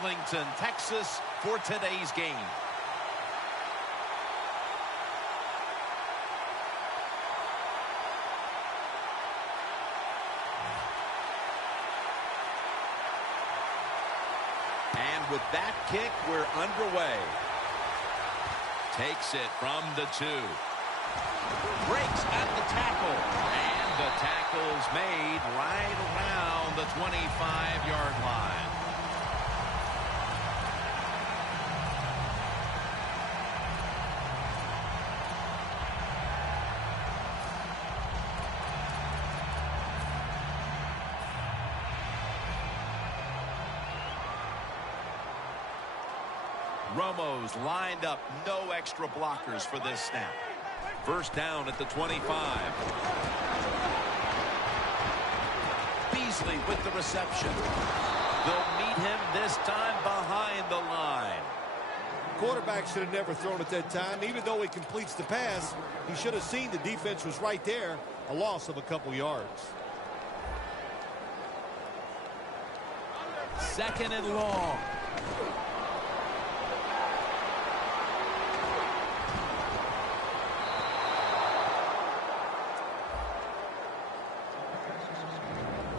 Arlington, Texas for today's game. And with that kick, we're underway. Takes it from the 2. Breaks at the tackle. And the tackle's made right around the 25-yard line. Romo's lined up, no extra blockers for this snap. First down at the 25. Beasley with the reception. They'll meet him this time behind the line. Quarterback should have never thrown at that time. Even though he completes the pass, he should have seen the defense was right there. A loss of a couple yards. Second and long.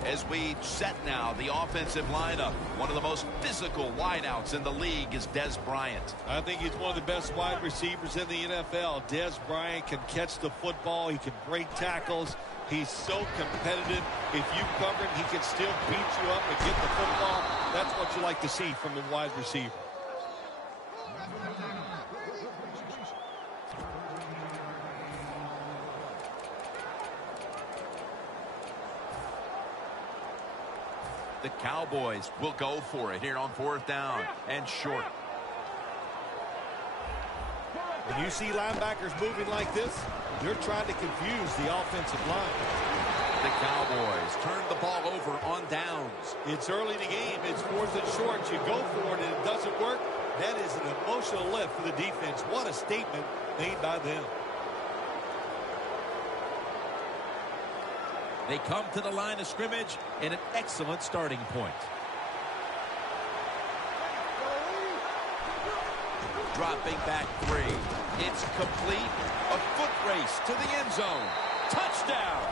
As we set now the offensive lineup, one of the most physical wideouts in the league is Dez Bryant. I think he's one of the best wide receivers in the NFL. Dez Bryant can catch the football. He can break tackles. He's so competitive. If you cover him, he can still beat you up and get the football. That's what you like to see from a wide receiver. The Cowboys will go for it here on 4th down and short. When you see linebackers moving like this, they're trying to confuse the offensive line. The Cowboys turn the ball over on downs. It's early in the game. It's 4th and short. You go for it and it doesn't work. That is an emotional lift for the defense. What a statement made by them. They come to the line of scrimmage in an excellent starting point. Dropping back 3. It's complete. A foot race to the end zone. Touchdown.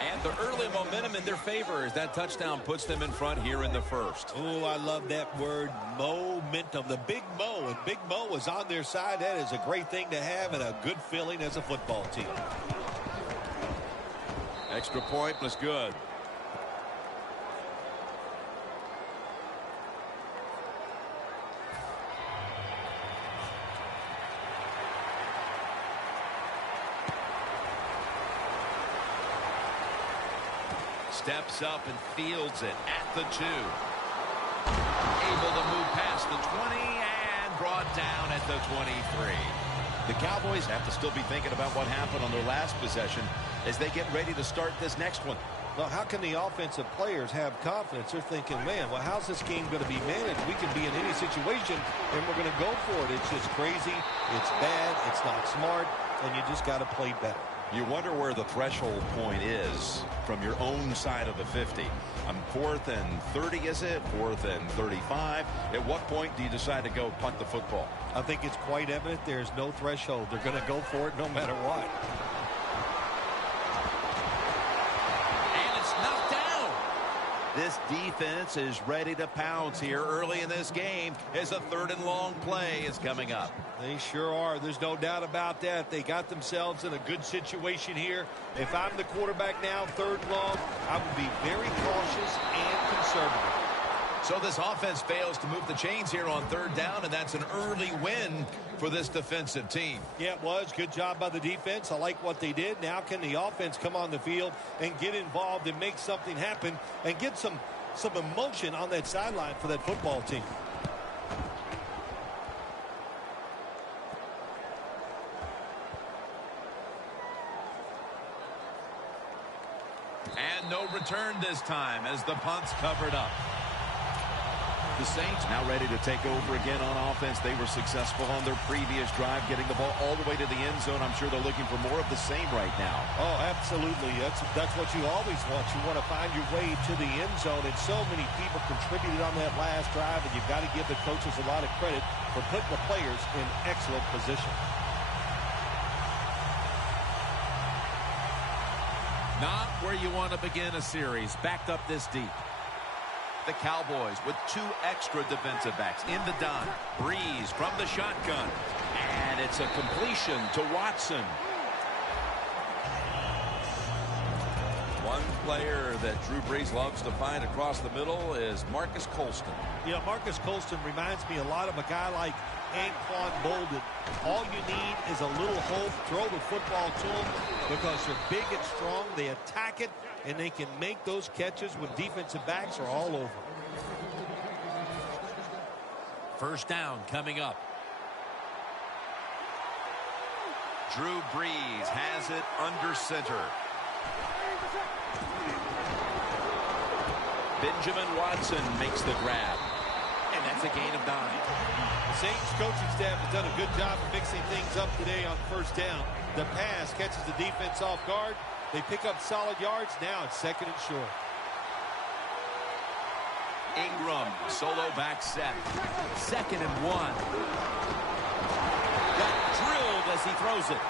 And the early momentum in their favor as that touchdown puts them in front here in the first. Oh, I love that word, momentum. The Big Mo, and Big Mo is on their side. That is a great thing to have and a good feeling as a football team. Extra point was good. Steps up and fields it at the 2. Able to move past the 20 and brought down at the 23. The Cowboys have to still be thinking about what happened on their last possession as they get ready to start this next one. Well, how can the offensive players have confidence? They're thinking, man, well, how's this game going to be managed? We can be in any situation, and we're going to go for it. It's just crazy. It's bad. It's not smart, and you just got to play better. You wonder where the threshold point is from your own side of the 50. 4th and 30, is it? 4th and 35. At what point do you decide to go punt the football? I think it's quite evident there's no threshold. They're going to go for it no matter what. This defense is ready to pounce here early in this game as a 3rd and long play is coming up. They sure are. There's no doubt about that. They got themselves in a good situation here. If I'm the quarterback now, 3rd long, I would be very cautious and conservative. So this offense fails to move the chains here on 3rd down, and that's an early win for this defensive team. Yeah, it was. Good job by the defense. I like what they did. Now can the offense come on the field and get involved and make something happen and get some emotion on that sideline for that football team. And no return this time as the punt's covered up. The Saints now ready to take over again on offense. They were successful on their previous drive, getting the ball all the way to the end zone. I'm sure they're looking for more of the same right now. Oh, absolutely. That's what you always want. You want to find your way to the end zone, and so many people contributed on that last drive, and you've got to give the coaches a lot of credit for putting the players in excellent position. Not where you want to begin a series, backed up this deep. The Cowboys with 2 extra defensive backs in the dime. Breeze from the shotgun. And it's a completion to Watson. One player that Drew Brees loves to find across the middle is Marcus Colston. Yeah, Marcus Colston reminds me a lot of a guy like Anquan Bolden. All you need is a little hope. Throw the football to them because they're big and strong. They attack it, and they can make those catches when defensive backs are all over. First down coming up. Drew Brees has it under center. Benjamin Watson makes the grab. And that's a gain of 9. The Saints coaching staff has done a good job of mixing things up today on first down. The pass catches the defense off guard. They pick up solid yards. Now it's 2nd and short. Ingram, solo back set. 2nd and 1. Got drilled as he throws it.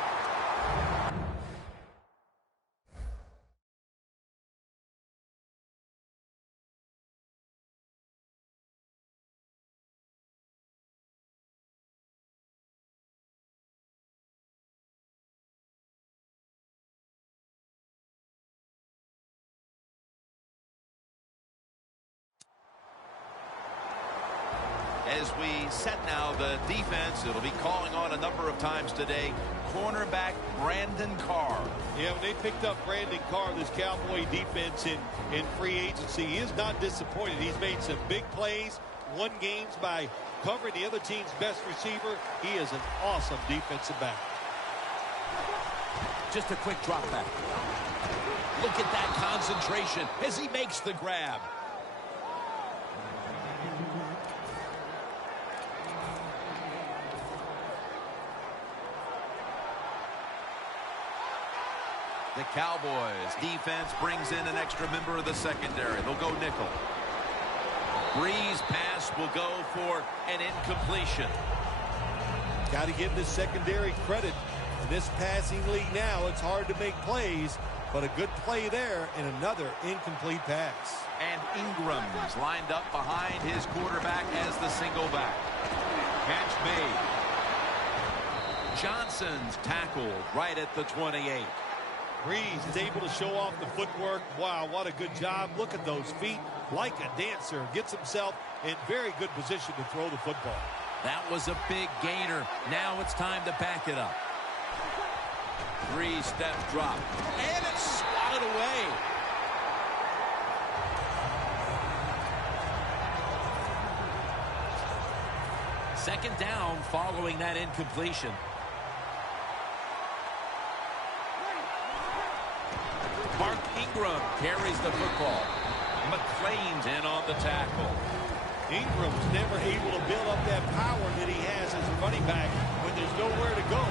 As we set now the defense, it'll be calling on a number of times today. Cornerback Brandon Carr. Yeah, when they picked up Brandon Carr, this Cowboy defense in free agency, he is not disappointed. He's made some big plays, won games by covering the other team's best receiver. He is an awesome defensive back. Just a quick drop back. Look at that concentration as he makes the grab. The Cowboys defense brings in an extra member of the secondary. They'll go nickel. Breeze pass will go for an incompletion. Got to give the secondary credit. In this passing league now, it's hard to make plays, but a good play there and another incomplete pass. And Ingram's lined up behind his quarterback as the single back. Catch made. Johnson's tackled right at the 28. Breeze is able to show off the footwork. Wow, what a good job. Look at those feet. Like a dancer. Gets himself in very good position to throw the football. That was a big gainer. Now it's time to back it up. 3-step drop. And it's swatted away. Second down following that incompletion. Mark Ingram carries the football. McClain's in on the tackle. Ingram's never able to build up that power that he has as a running back when there's nowhere to go.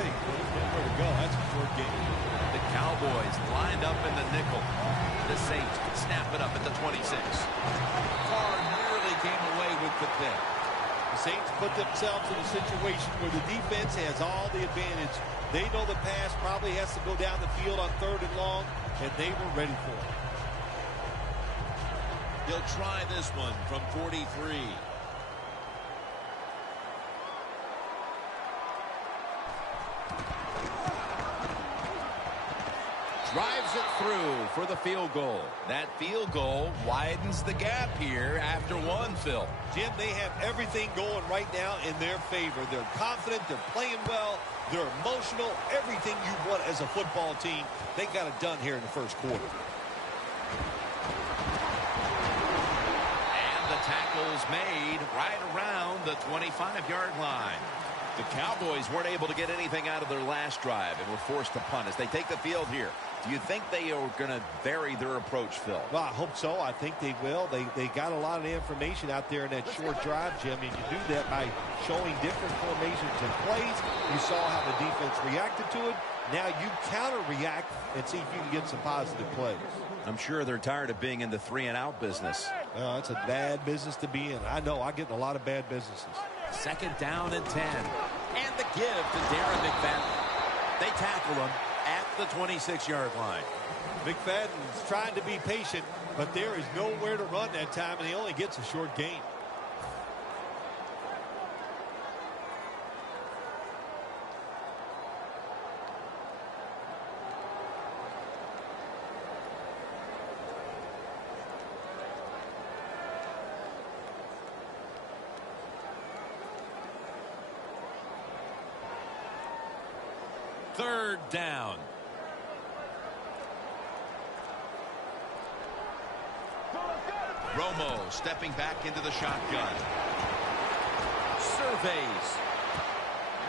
Hey, there's nowhere to go. That's a short game. The Cowboys lined up in the nickel. The Saints snap it up at the 26. Carr nearly came away with the pick. The Saints put themselves in a situation where the defense has all the advantage. They know the pass probably has to go down the field on 3rd and long, and they were ready for it. He'll try this one from 43. Drives it through for the field goal. That field goal widens the gap here after one, Phil. Jim, they have everything going right now in their favor. They're confident. They're playing well. They're emotional. Everything you want as a football team, they got it done here in the first quarter. And the tackle's made right around the 25-yard line. The Cowboys weren't able to get anything out of their last drive and were forced to punt as they take the field here. Do you think they are going to vary their approach, Phil? Well, I hope so. I think they will. They got a lot of information out there in that short drive, Jim, and you do that by showing different formations and plays. You saw how the defense reacted to it. Now you counter-react and see if you can get some positive plays. I'm sure they're tired of being in the 3-and-out business. Well, it's a bad business to be in. I know. I get in a lot of bad businesses. 2nd down and 10. And the give to Darren McFadden. They tackle him at the 26-yard line. McFadden's trying to be patient, but there is nowhere to run that time, and he only gets a short gain. Third down. Romo stepping back into the shotgun. Surveys.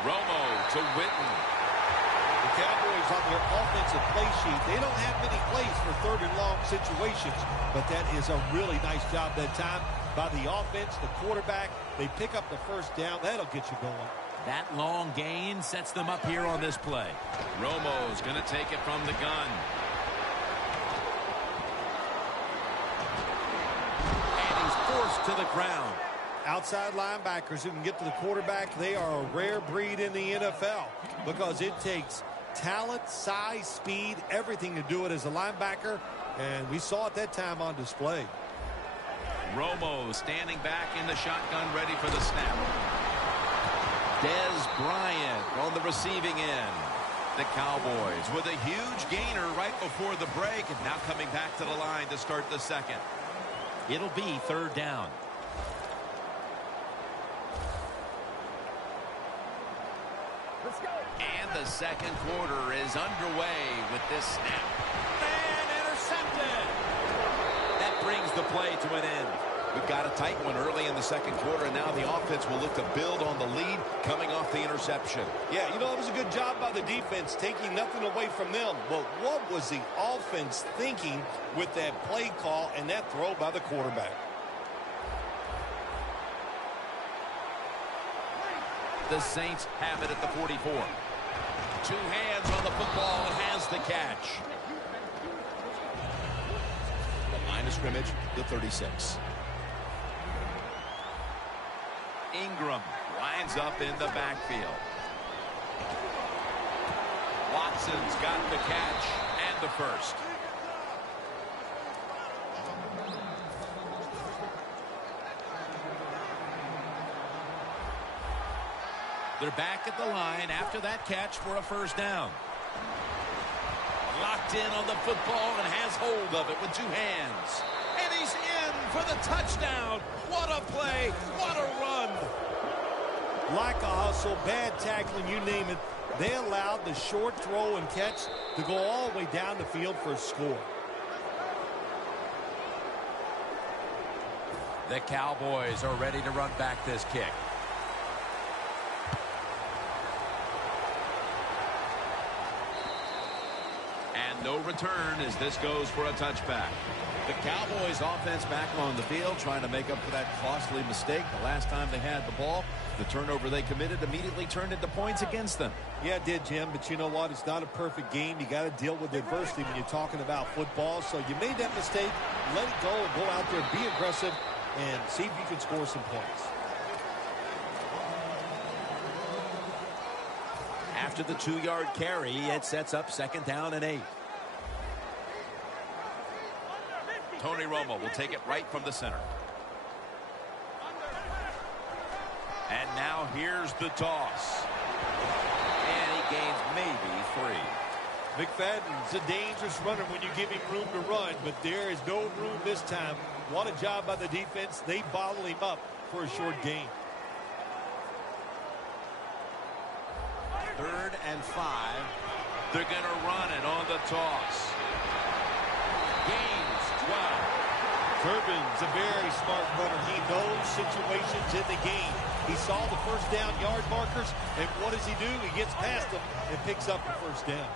Romo to Witten. The Cowboys on their offensive play sheet, they don't have many plays for 3rd and long situations, but that is a really nice job that time by the offense, the quarterback. They pick up the 1st down. That'll get you going. That long gain sets them up here on this play. Romo's going to take it from the gun. And he's forced to the ground. Outside linebackers who can get to the quarterback, they are a rare breed in the NFL because it takes talent, size, speed, everything to do it as a linebacker, and we saw it that time on display. Romo standing back in the shotgun, ready for the snap. Dez Bryant on the receiving end. The Cowboys with a huge gainer right before the break, and now coming back to the line to start the 2nd. It'll be 3rd down. Let's go. And the 2nd quarter is underway with this snap. And intercepted. That brings the play to an end. We've got a tight one early in the 2nd quarter, and now the offense will look to build on the lead coming off the interception. Yeah, you know, it was a good job by the defense, taking nothing away from them. But what was the offense thinking with that play call and that throw by the quarterback? The Saints have it at the 44. 2 hands on the football and has the catch. The line of scrimmage, the 36. Ingram lines up in the backfield. Watson's got the catch and the 1st. They're back at the line after that catch for a 1st down. Locked in on the football and has hold of it with 2 hands. And he's in for the touchdown. What a play. What a run. Like a hustle, bad tackling, you name it. They allowed the short throw and catch to go all the way down the field for a score. The Cowboys are ready to run back this kick. And no return as this goes for a touchback. The Cowboys offense back on the field trying to make up for that costly mistake. The last time they had the ball, the turnover they committed immediately turned into points against them. Yeah, it did, Jim, but you know what? It's not a perfect game. You got to deal with adversity when you're talking about football. So you made that mistake, let it go, and go out there, be aggressive, and see if you can score some points. After the 2-yard carry, it sets up 2nd down and 8. Tony Romo will take it right from the center. And now here's the toss. And he gains maybe 3. McFadden's a dangerous runner when you give him room to run, but there is no room this time. What a job by the defense. They bottle him up for a short gain. 3rd and 5. They're going to run it on the toss. Gains 12. Turbin's a very smart runner. He knows situations in the game. He saw the first down yard markers, and what does he do? He gets past them and picks up the first down.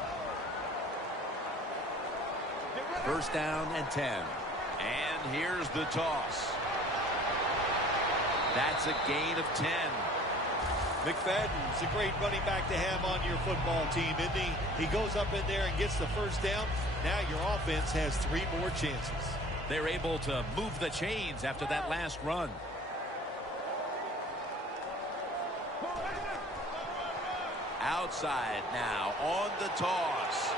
First down and 10. And here's the toss. That's a gain of 10. McFadden's a great running back to have on your football team, isn't he? He goes up in there and gets the first down. Now your offense has 3 more chances. They're able to move the chains after that last run. Outside now on the toss.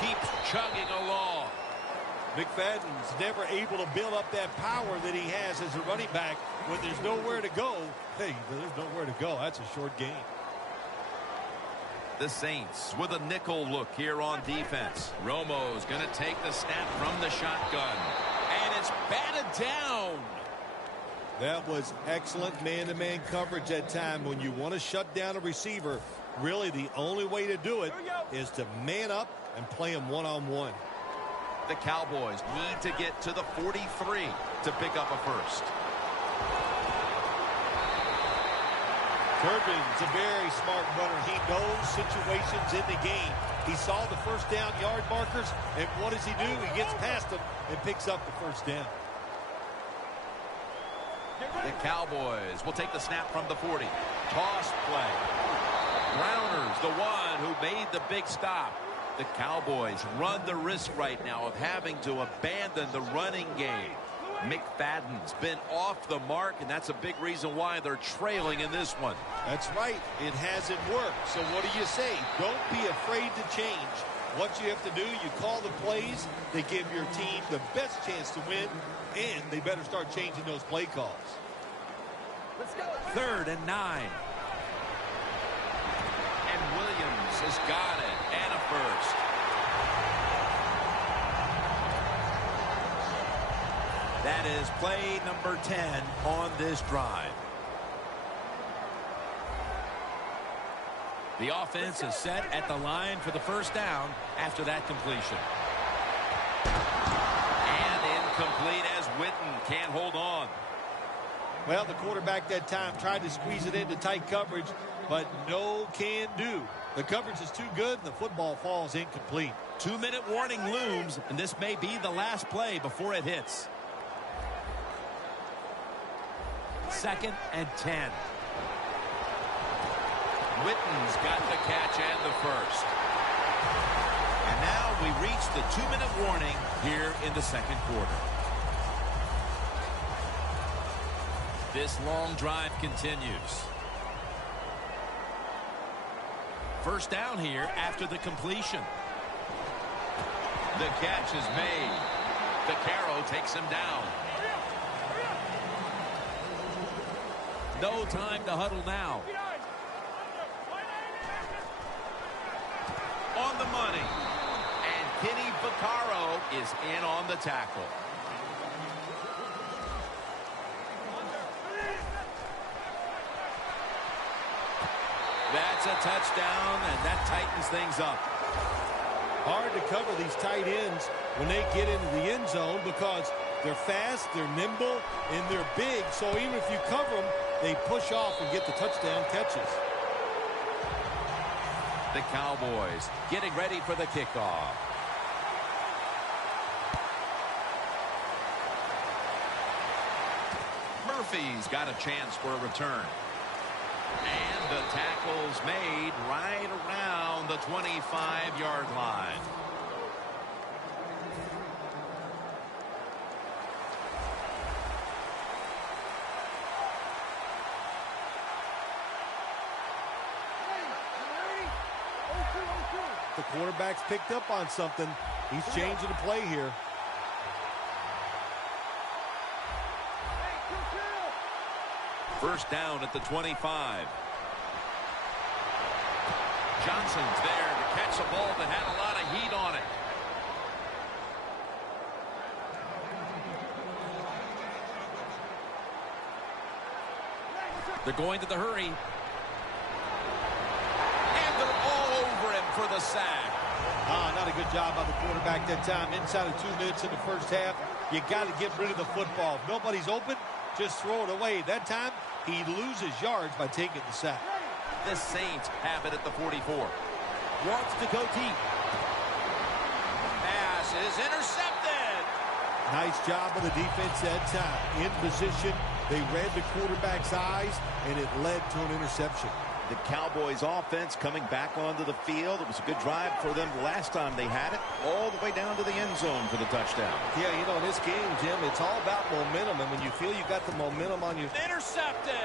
Keeps chugging along. McFadden's never able to build up that power that he has as a running back. When there's nowhere to go, hey, there's nowhere to go. That's a short gain. The Saints with a nickel look here on defense. Romo's going to take the snap from the shotgun. And it's batted down. That was excellent man-to-man coverage that time. When you want to shut down a receiver, really the only way to do it is to man up and play him one-on-one. The Cowboys need to get to the 43 to pick up a first. Turbin's a very smart runner. He knows situations in the game. He saw the first down yard markers, and what does he do? He gets past them and picks up the first down. The Cowboys will take the snap from the 40. Toss play. Browner's the one who made the big stop. The Cowboys run the risk right now of having to abandon the running game. McFadden's been off the mark, and that's a big reason why they're trailing in this one. That's right. It hasn't worked. So what do you say? Don't be afraid to change. What you have to do, you call the plays that give your team the best chance to win, and they better start changing those play calls. Let's go. 3rd and 9. And Williams has got it, and a first. That is play number 10 on this drive. The offense is set at the line for the first down after that completion. And incomplete as Witten can't hold on. Well, the quarterback that time tried to squeeze it into tight coverage, but no can do. The coverage is too good, and the football falls incomplete. 2-minute warning looms, and this may be the last play before it hits. 2nd and 10. Witten's got the catch and the first. And now we reach the 2-minute warning here in the second quarter. This long drive continues. First down here after the completion. The catch is made. Vaccaro takes him down. No time to huddle now. On the money. And Kenny Vaccaro is in on the tackle. That's a touchdown, and that tightens things up. Hard to cover these tight ends when they get into the end zone because they're fast, they're nimble, and they're big. So even if you cover them, they push off and get the touchdown catches. The Cowboys getting ready for the kickoff. Murphy's got a chance for a return. And the tackle's made right around the 25-yard line. The quarterback's picked up on something. He's changing the play here. First down at the 25. Johnson's there to catch a ball that had a lot of heat on it. They're going to the hurry. And they're all over him for the sack. Not a good job by the quarterback that time. Inside of 2 minutes in the first half, You got to get rid of the football. If nobody's open, just throw it away. That time, he loses yards by taking the sack. The Saints have it at the 44. Wants to go deep. Pass is intercepted. Nice job of the defense that time. In position, they read the quarterback's eyes, and it led to an interception. The Cowboys offense coming back onto the field. It was a good drive for them the last time they had it, all the way down to the end zone for the touchdown. Yeah, you know, in this game, Jim, it's all about momentum, and when you feel you got the momentum on you. Intercepted.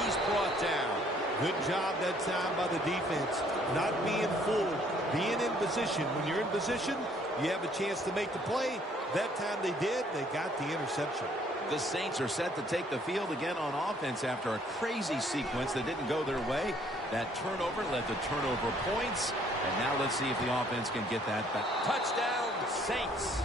He's brought down. Good job that time by the defense. Not being fooled, being in position. When you're in position, you have a chance to make the play. That time they did, they got the interception. The Saints are set to take the field again on offense after a crazy sequence that didn't go their way. That turnover led to turnover points. And now let's see if the offense can get that back. Touchdown, Saints.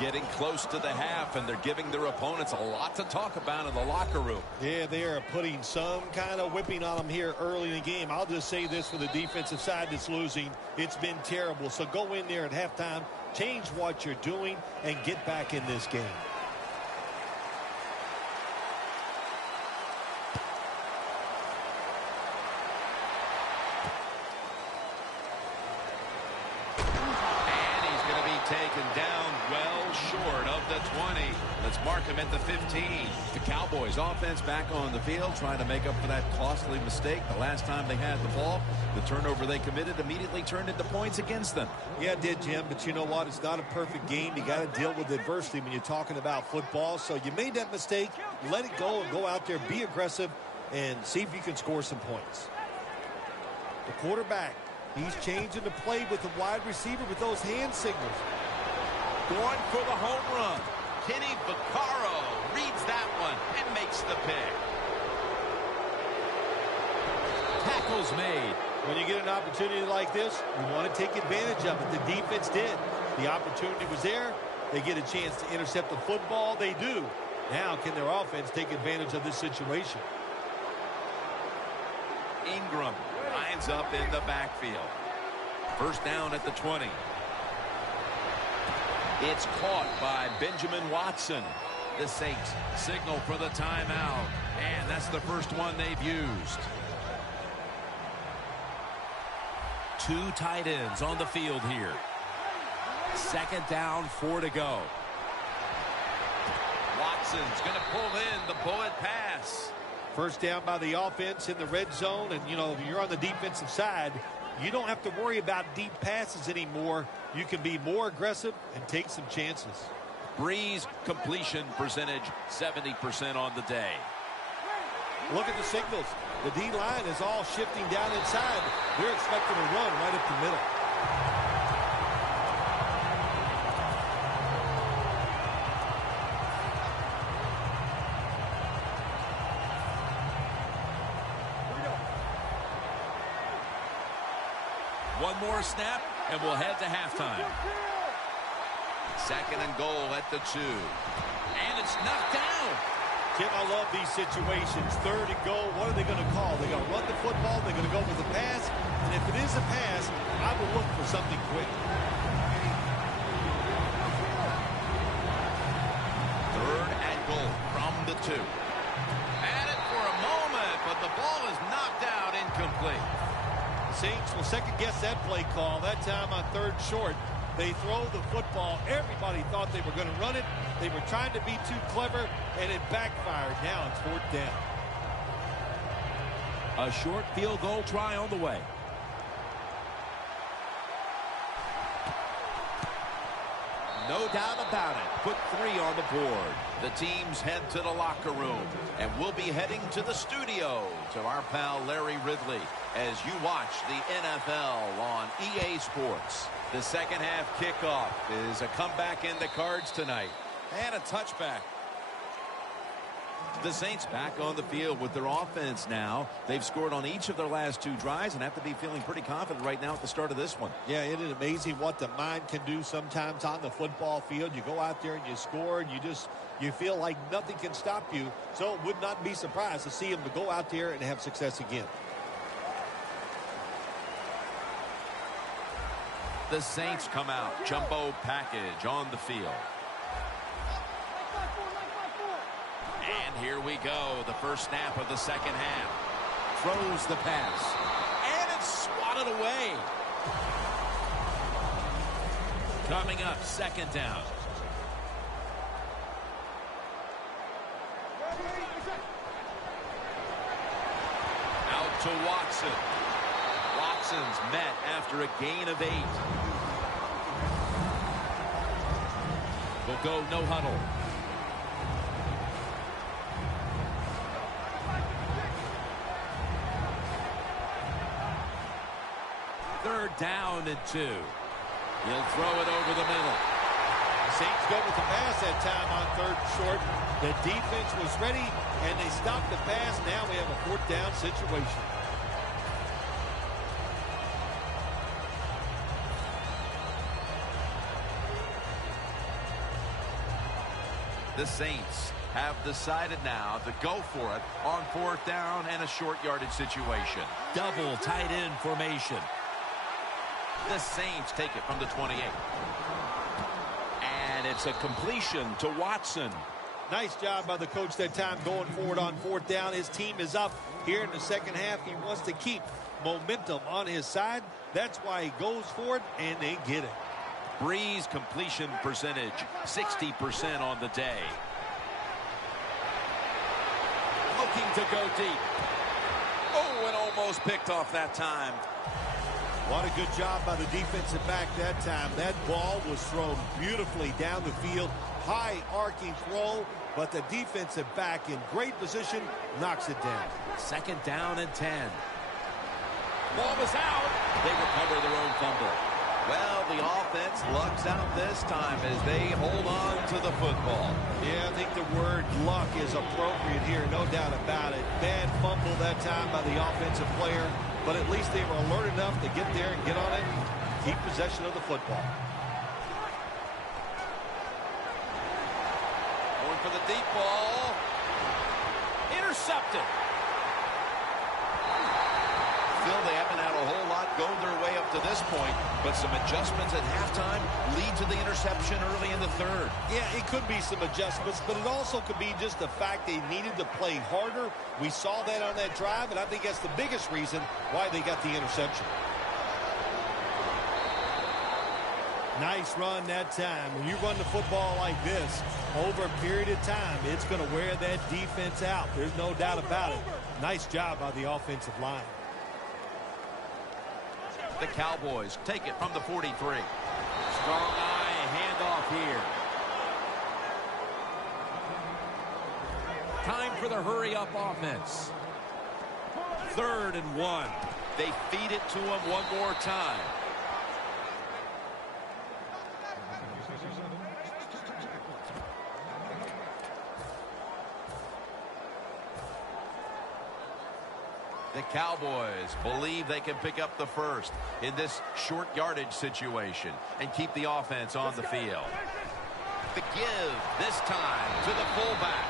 Getting close to the half, and they're giving their opponents a lot to talk about in the locker room. Yeah, they are putting some kind of whipping on them here early in the game. I'll just say this for the defensive side that's losing. It's been terrible. So go in there at halftime, change what you're doing, and get back in this game. Taken down well short of the 20. Let's mark him at the 15. The Cowboys offense back on the field trying to make up for that costly mistake the last time they had the ball. The turnover they committed immediately turned into points against them. Yeah, it did, Jim, but you know what? It's not a perfect game. You got to deal with adversity when you're talking about football. So you made that mistake. Let it go and go out there, be aggressive, and see if you can score some points. The quarterback, he's changing the play with the wide receiver with those hand signals. Going for the home run. Kenny Vaccaro reads that one and makes the pick. Tackles made. When you get an opportunity like this, you want to take advantage of it. The defense did. The opportunity was there. They get a chance to intercept the football. They do. Now, can their offense take advantage of this situation? Ingram lines up in the backfield. First down at the 20. It's caught by Benjamin Watson. The Saints signal for the timeout. And that's the first one they've used. Two tight ends on the field here. Second down, 4 to go. Watson's going to pull in the bullet pass. First down by the offense in the red zone. And, you know, if you're on the defensive side, you don't have to worry about deep passes anymore. You can be more aggressive and take some chances. Breeze completion percentage 70% on the day. Look at the signals. The D-line is all shifting down inside. They're expecting a run right up the middle. One more snap, and we'll head to halftime. Second and goal at the 2. And it's knocked down. Tim, I love these situations. Third and goal, what are they going to call? They're going to run the football, they're going to go with a pass, and if it is a pass, I will look for something quick. Third and goal from the 2. At it for a moment, but the ball is knocked out incomplete. Saints will second-guess that play call. That time on third short, they throw the football. Everybody thought they were going to run it. They were trying to be too clever, and it backfired. Now it's fourth down. A short field goal try on the way. No doubt about it. Put 3 on the board. The teams head to the locker room, and we'll be heading to the studio to our pal Larry Ridley as you watch the NFL on EA Sports. The second half kickoff is a comeback in the cards tonight. And a touchback. The Saints back on the field with their offense now. They've scored on each of their last 2 drives and have to be feeling pretty confident right now at the start of this one. Yeah, it is amazing what the mind can do sometimes on the football field. You go out there and you score, and you feel like nothing can stop you. So it would not be surprised to see them to go out there and have success again. The Saints come out. Jumbo package on the field. And here we go. The first snap of the second half. Throws the pass. And it's swatted away. Coming up, second down. Out to Watson. Watson's met after a gain of 8. Will go no huddle. Third down and 2. He'll throw it over the middle. Saints go with the pass that time on third and short. The defense was ready, and they stopped the pass. Now we have a fourth down situation. The Saints have decided now to go for it on fourth down and a short yardage situation. Double tight end formation. The Saints take it from the 28. And it's a completion to Watson. Nice job by the coach that time going forward on fourth down. His team is up here in the second half. He wants to keep momentum on his side. That's why he goes for it, and they get it. Breeze completion percentage, 60% on the day. Looking to go deep. Oh, and almost picked off that time. What a good job by the defensive back that time. That ball was thrown beautifully down the field. High arcing throw, but the defensive back in great position knocks it down. Second down and 10. Ball was out. They recover their own fumble. Well, the offense lucks out this time as they hold on to the football. Yeah, I think the word luck is appropriate here, no doubt about it. Bad fumble that time by the offensive player, but at least they were alert enough to get there and get on it, keep possession of the football. Going for the deep ball. Intercepted. Phil, they haven't had a whole lot go their way up to this point, but some adjustments at halftime lead to the interception early in the third. Yeah, it could be some adjustments, but it also could be just the fact they needed to play harder. We saw that on that drive, and I think that's the biggest reason why they got the interception. Nice run that time. When you run the football like this, over a period of time, it's going to wear that defense out. There's no doubt about it. Nice job by the offensive line. The Cowboys take it from the 43. Strong eye handoff here. Time for the hurry-up offense. 3rd and 1. They feed it to him one more time. The Cowboys believe they can pick up the first in this short yardage situation and keep the offense on the field. The give this time to the fullback.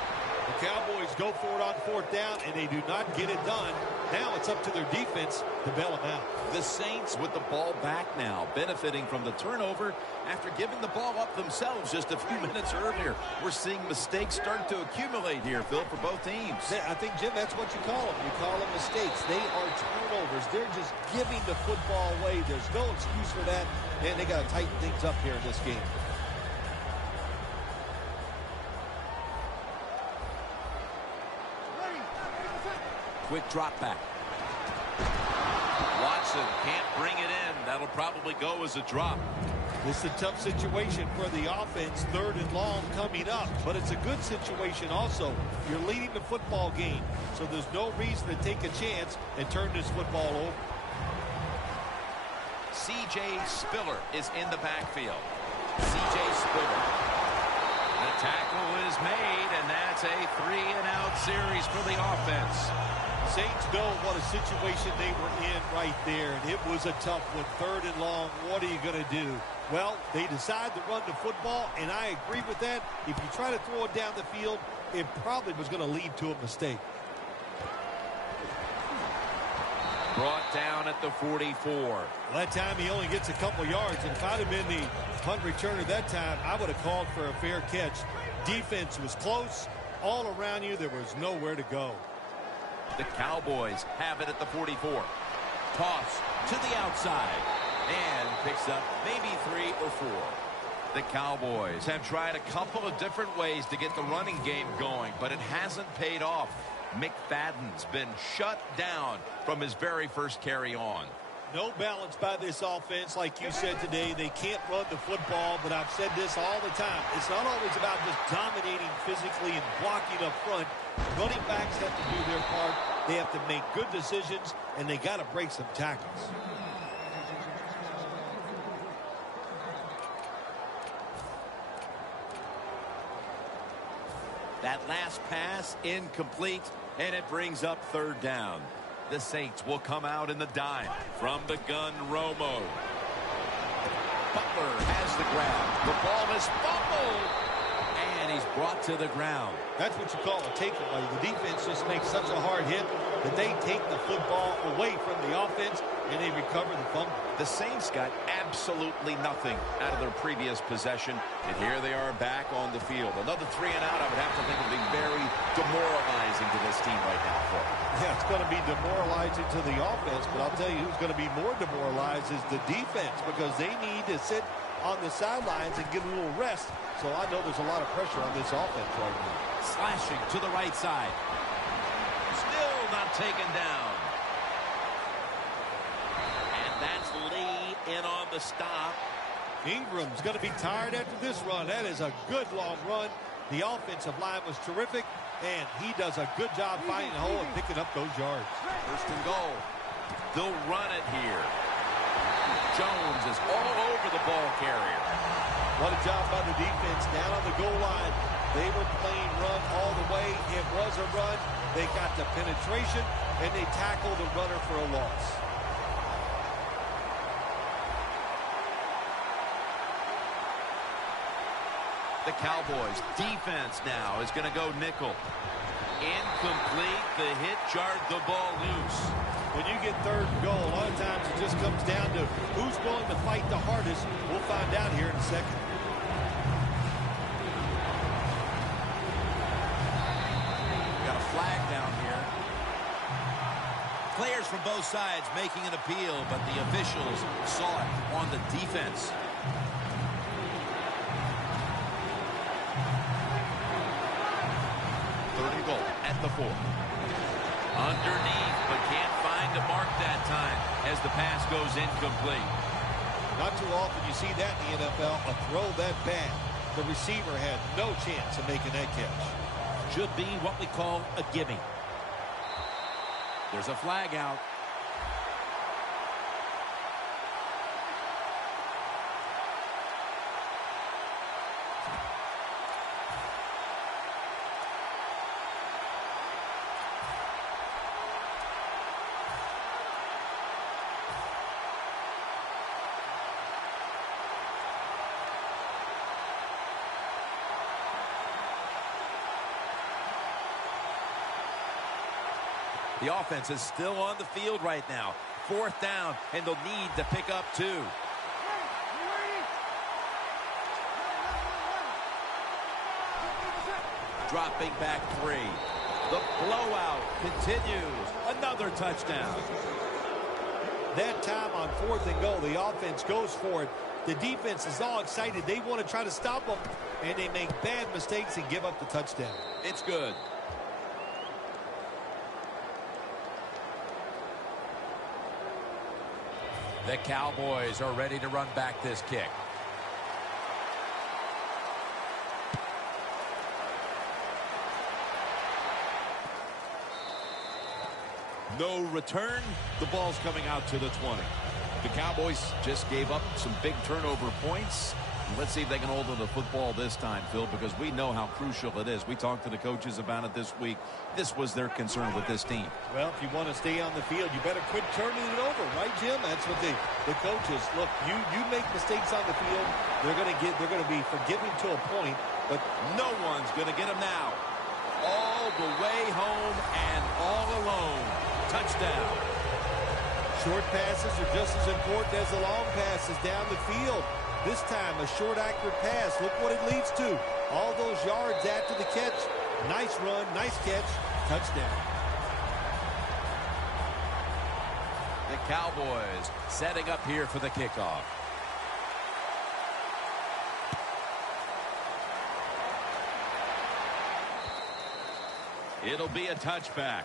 The Cowboys go for it on fourth down, and they do not get it done. Now it's up to their defense to bail them out. The Saints with the ball back now, benefiting from the turnover after giving the ball up themselves just a few minutes earlier. We're seeing mistakes start to accumulate here, Phil, for both teams. I think, Jim, that's what you call them. You call them mistakes. They are turnovers. They're just giving the football away. There's no excuse for that, and they got to tighten things up here in this game. Quick drop back. Watson can't bring it in. That'll probably go as a drop. This is a tough situation for the offense. 3rd and long coming up, but it's a good situation also. You're leading the football game, so there's no reason to take a chance and turn this football over. C.J. Spiller is in the backfield. C.J. Spiller. The tackle is made, and that's a 3-and-out series for the offense. Saints know what a situation they were in right there, and it was a tough one. 3rd and long, what are you going to do? Well, they decide to run the football, and I agree with that. If you try to throw it down the field, it probably was going to lead to a mistake. Brought down at the 44. Well, that time he only gets a couple yards. And if I'd have been the punt returner that time, I would have called for a fair catch. Defense was close. All around you, there was nowhere to go. The Cowboys have it at the 44. Toss to the outside. And picks up maybe 3 or 4. The Cowboys have tried a couple of different ways to get the running game going, but it hasn't paid off. McFadden's been shut down from his very first carry on. No balance by this offense, like you said today. They can't run the football, but I've said this all the time. It's not always about just dominating physically and blocking up front. Running backs have to do their part. They have to make good decisions, and they got to break some tackles. That last pass incomplete, and it brings up 3rd down. The Saints will come out in the dime from the gun. Romo. Butler has the grab. The ball is fumbled, and he's brought to the ground. That's what you call a takeaway. The defense just makes such a hard hit that they take the football away from the offense, and they recover the fumble. The Saints got absolutely nothing out of their previous possession, and here they are back on the field. Another 3 and out, I would have to think, would be very demoralizing to this team right now. For them. Yeah, it's going to be demoralizing to the offense, but I'll tell you who's going to be more demoralized is the defense, because they need to sit on the sidelines and get a little rest. So I know there's a lot of pressure on this offense right now. Slashing to the right side. Still not taken down. And that's Lee in on the stop. Ingram's going to be tired after this run. That is a good long run. The offensive line was terrific, and he does a good job finding a hole and picking up those yards. 1st and goal. They'll run it here. Jones is all over the ball carrier. What a job by the defense down on the goal line. They were playing run all the way. It was a run. They got the penetration, and they tackled the runner for a loss. The Cowboys defense now is going to go nickel. Incomplete. The hit jarred the ball loose. When you get 3rd and goal, a lot of times it just comes down to who's going to fight the hardest. We'll find out here in a second. Got a flag down here. Players from both sides making an appeal, but the officials saw it on the defense. At the 4. Underneath, but can't find a mark that time as the pass goes incomplete. Not too often you see that in the NFL, a throw that bad. The receiver had no chance of making that catch. Should be what we call a gimme. There's a flag out. The offense is still on the field right now. 4th down, and they'll need to pick up 2. Dropping back 3. The blowout continues. Another touchdown. That time on 4th and goal, the offense goes for it. The defense is all excited. They want to try to stop them, and they make bad mistakes and give up the touchdown. It's good. The Cowboys are ready to run back this kick. No return. The ball's coming out to the 20. The Cowboys just gave up some big turnover points. Let's see if they can hold on to the football this time, Phil, because we know how crucial it is. We talked to the coaches about it this week. This was their concern with this team. Well, if you want to stay on the field, you better quit turning it over, right, Jim? That's what the coaches look. You make mistakes on the field, they're going to be forgiving to a point, but no one's going to get them now. All the way home and all alone. Touchdown. Short passes are just as important as the long passes down the field. This time, a short, accurate pass. Look what it leads to. All those yards after the catch. Nice run, nice catch, touchdown. The Cowboys setting up here for the kickoff. It'll be a touchback.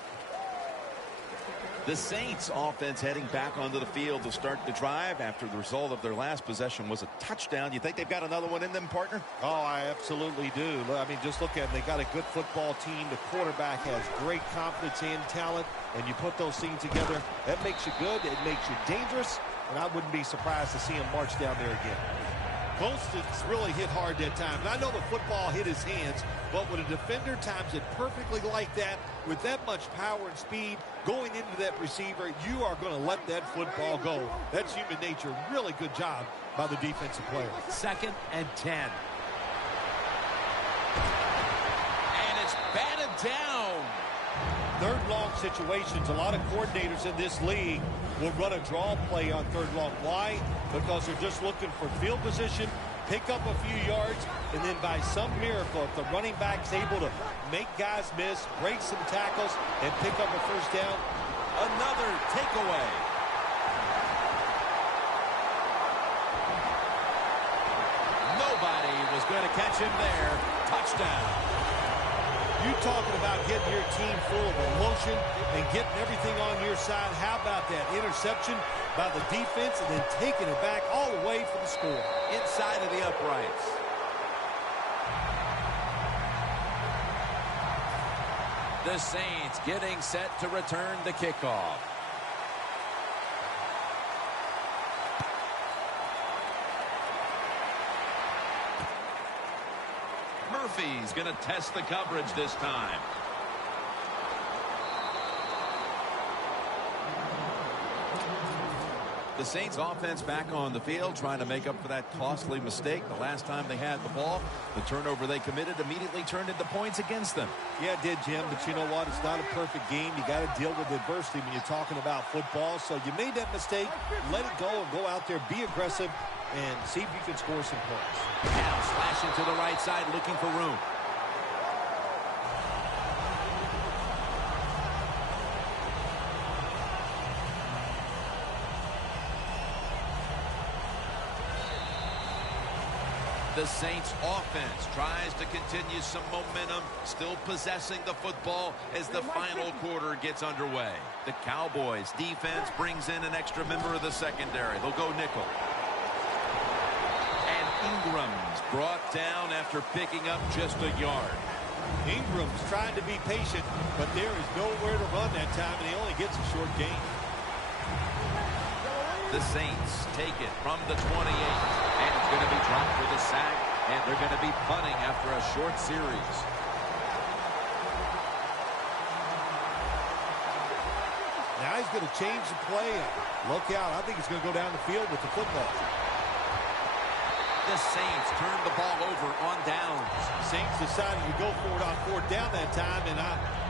The Saints offense heading back onto the field to start the drive after the result of their last possession was a touchdown. You think they've got another one in them, partner? Oh, I absolutely do. I mean, just look at them. They got a good football team. The quarterback has great confidence and talent, and you put those things together, that makes you good. It makes you dangerous, and I wouldn't be surprised to see him march down there again. Constance really hit hard that time. And I know the football hit his hands, but when a defender times it perfectly like that, with that much power and speed going into that receiver, you are going to let that football go. That's human nature. Really good job by the defensive player. 2nd and 10. And it's batted down. Third long situations, a lot of coordinators in this league will run a draw play on third long. Why? Because they're just looking for field position, pick up a few yards, and then by some miracle, if the running back's able to make guys miss, break some tackles, and pick up a first down. Another takeaway. Nobody was going to catch him there. Touchdown. You talking about getting your team full of emotion and getting everything on your side. How about that interception by the defense and then taking it back all the way for the score? Inside of the uprights. The Saints getting set to return the kickoff. Murphy's going to test the coverage this time. The Saints offense back on the field trying to make up for that costly mistake the last time they had the ball. The turnover they committed immediately turned into points against them. Yeah, it did, Jim, but you know what? It's not a perfect game. You got to deal with adversity when you're talking about football. So you made that mistake, let it go, and go out there, be aggressive, and see if you can score some points. Now slashing to the right side, looking for room. The Saints offense tries to continue some momentum, still possessing the football as the final quarter gets underway. The Cowboys defense brings in an extra member of the secondary. They'll go nickel. And Ingram's brought down after picking up just a yard. Ingram's trying to be patient, but there is nowhere to run that time, and he only gets a short gain. The Saints take it from the 28, and it's going to be dropped for the sack, and they're going to be punting after a short series. Now he's going to change the play. Look out. I think he's going to go down the field with the football. The Saints turned the ball over on downs. Saints decided to go for it on 4th down that time, and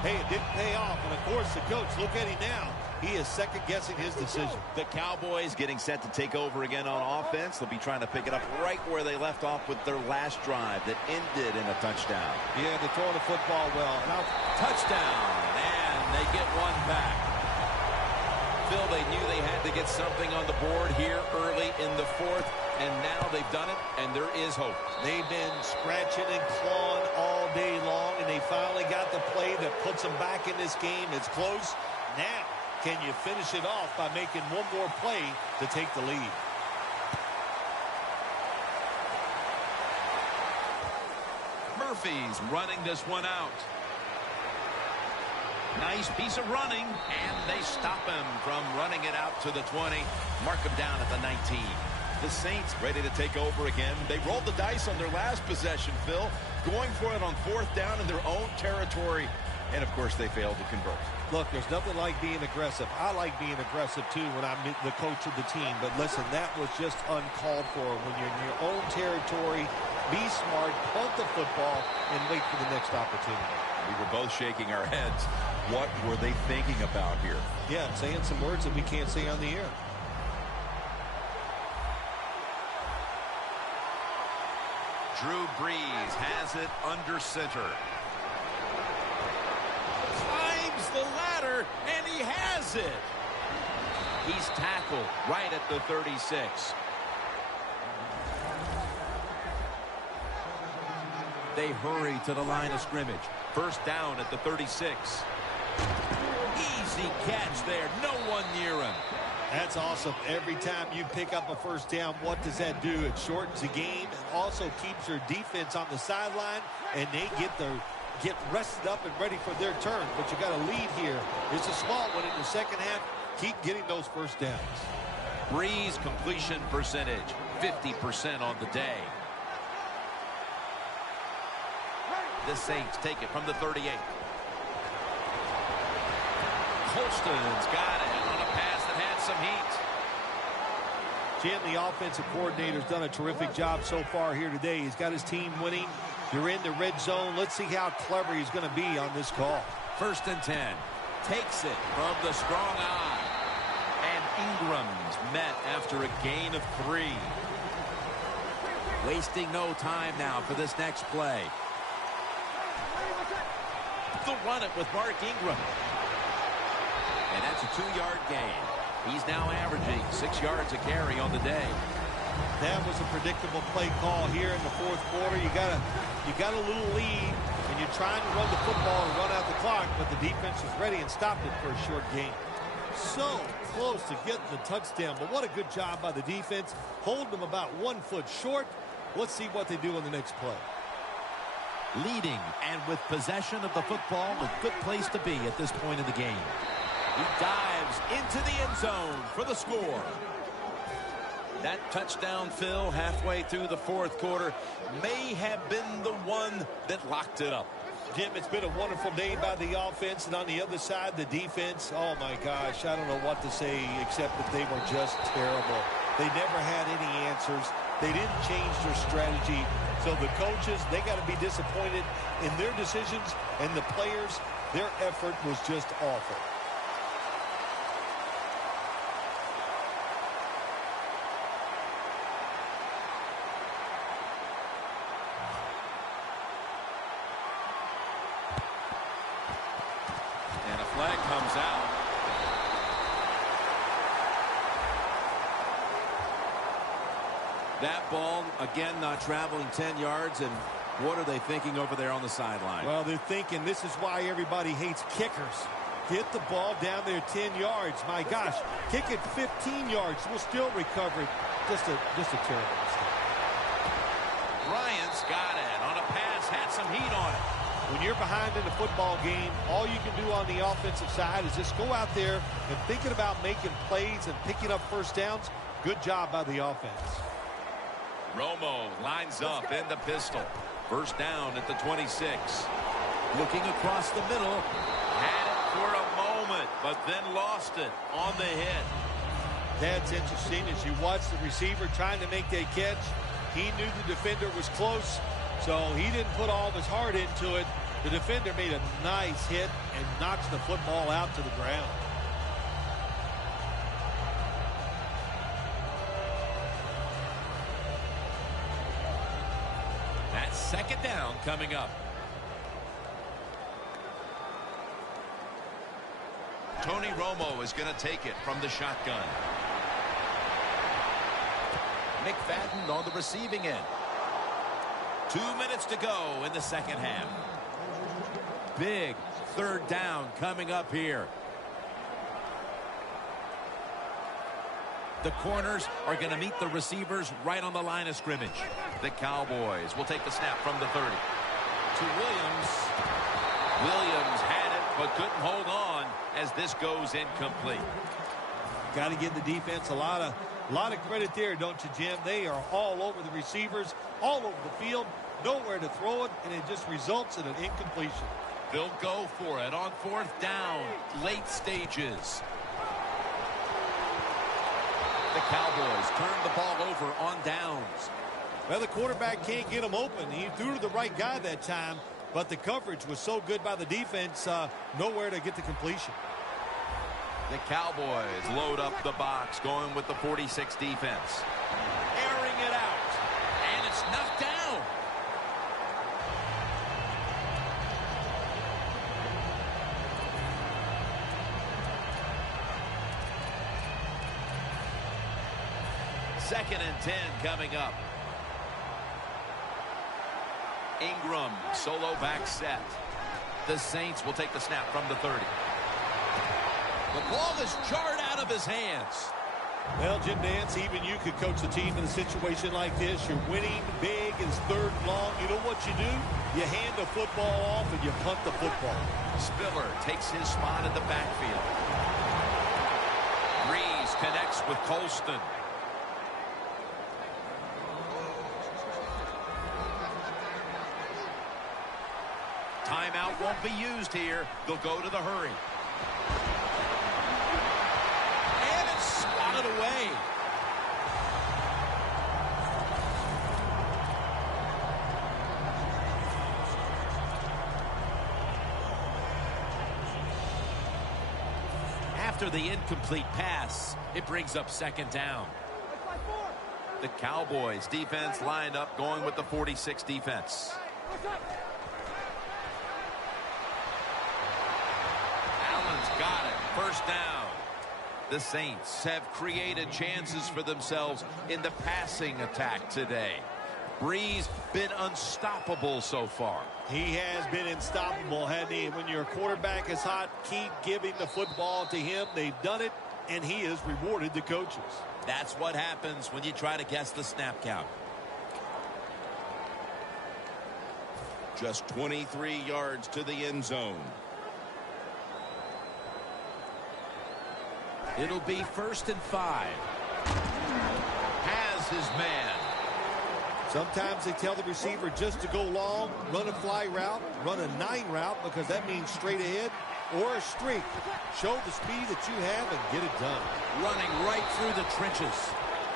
hey, it didn't pay off. And, of course, the coach, look at him now. He is second-guessing his decision. The Cowboys getting set to take over again on offense. They'll be trying to pick it up right where they left off with their last drive that ended in a touchdown. Yeah, they're throwing the football well. Now, touchdown, and they get one back. Phil, they knew they had to get something on the board here early in the 4th, and now they've done it, and there is hope. They've been scratching and clawing all day long, and they finally got the play that puts them back in this game. It's close. Now, can you finish it off by making one more play to take the lead? Murphy's running this one out. Nice piece of running, and they stop him from running it out to the 20. Mark him down at the 19. The Saints ready to take over again. They rolled the dice on their last possession, Phil, going for it on 4th down in their own territory. And, of course, they failed to convert. Look, there's nothing like being aggressive. I like being aggressive, too, when I'm the coach of the team. But, listen, that was just uncalled for. When you're in your own territory, Be smart, punt the football, and wait for the next opportunity. We were both shaking our heads. What were they thinking about here? Yeah, saying some words that we can't say on the air. Drew Brees has it under center. Climbs the ladder, and he has it. He's tackled right at the 36. They hurry to the line of scrimmage. First down at the 36. Easy catch there. No one near him. That's awesome. Every time you pick up a first down, what does that do? It shortens the game and also keeps your defense on the sideline, and they get rested up and ready for their turn. But you got a lead here. It's a small one in the second half. Keep getting those first downs. Brees completion percentage, 50% on the day. The Saints take it from the 38. Colston's got it on a pass that had some heat. Jim, the offensive coordinator's done a terrific job so far here today. He's got his team winning. They're in the red zone. Let's see how clever he's going to be on this call. 1st and 10. Takes it from the strong eye. And Ingram's met after a gain of 3. Wasting no time now for this next play. They'll run it with Mark Ingram. And that's a 2-yard gain. He's now averaging 6 yards a carry on the day. That was a predictable play call here in the fourth quarter. You got a little lead, and you're trying to run the football and run out the clock, but the defense was ready and stopped it for a short gain. So close to getting the touchdown, but what a good job by the defense, holding them about 1 foot short. Let's see what they do on the next play. Leading and with possession of the football, a good place to be at this point in the game. He dives into the end zone for the score. That touchdown, Phil, halfway through the fourth quarter, may have been the one that locked it up. Jim, it's been a wonderful day by the offense, and on the other side, the defense, oh my gosh, I don't know what to say except that they were just terrible. They never had any answers. They didn't change their strategy. So the coaches, they got to be disappointed in their decisions, and the players, their effort was just awful. And a flag comes out. That ball, again, not traveling 10 yards, and what are they thinking over there on the sideline? Well, they're thinking this is why everybody hates kickers. Get the ball down there 10 yards. My gosh, kick it 15 yards. We'll still recover it. Just a terrible mistake. Bryant's got it on a pass, had some heat on it. When you're behind in a football game, all you can do on the offensive side is just go out there and thinking about making plays and picking up first downs. Good job by the offense. Romo lines up in the pistol. First down at the 26. Looking across the middle. Had it for a moment, but then lost it on the hit. That's interesting. As you watch the receiver trying to make that catch, he knew the defender was close, so he didn't put all of his heart into it. The defender made a nice hit and knocks the football out to the ground. That's second down coming up. Tony Romo is going to take it from the shotgun. McFadden on the receiving end. 2 minutes to go in the second half. Big third down coming up here. The corners are going to meet the receivers right on the line of scrimmage. The Cowboys will take the snap from the 30. To Williams. Williams had it, but couldn't hold on as this goes incomplete. Got to give the defense a lot of credit there, don't you, Jim? They are all over the receivers, all over the field, nowhere to throw it, and it just results in an incompletion. They'll go for it on fourth down, late stages. The Cowboys turn the ball over on downs. Well, the quarterback can't get him open. He threw to the right guy that time, but the coverage was so good by the defense, nowhere to get the completion. The Cowboys load up the box, going with the 46 defense. Airing it out. And it's knocked down. Second and 10 coming up. Ingram, solo back set. The Saints will take the snap from the 30. The ball is jarred out of his hands. Well, Jim Nance, even you could coach the team in a situation like this. You're winning big, it's third and long. You know what you do? You hand the football off and you punt the football. Spiller takes his spot in the backfield. Breeze connects with Colston. Timeout won't be used here. They'll go to the hurry. And it's swatted away. After the incomplete pass, it brings up second down. The Cowboys defense lined up, going with the 46 defense. Got it. First down. The Saints have created chances for themselves in the passing attack today. Breeze been unstoppable so far. He has been unstoppable, hasn't he? When your quarterback is hot, keep giving the football to him. They've done it, and he has rewarded the coaches. That's what happens when you try to guess the snap count. Just 23 yards to the end zone. It'll be 1st and 5. Has his man. Sometimes they tell the receiver just to go long, run a fly route, run a 9 route, because that means straight ahead, or a streak. Show the speed that you have and get it done. Running right through the trenches.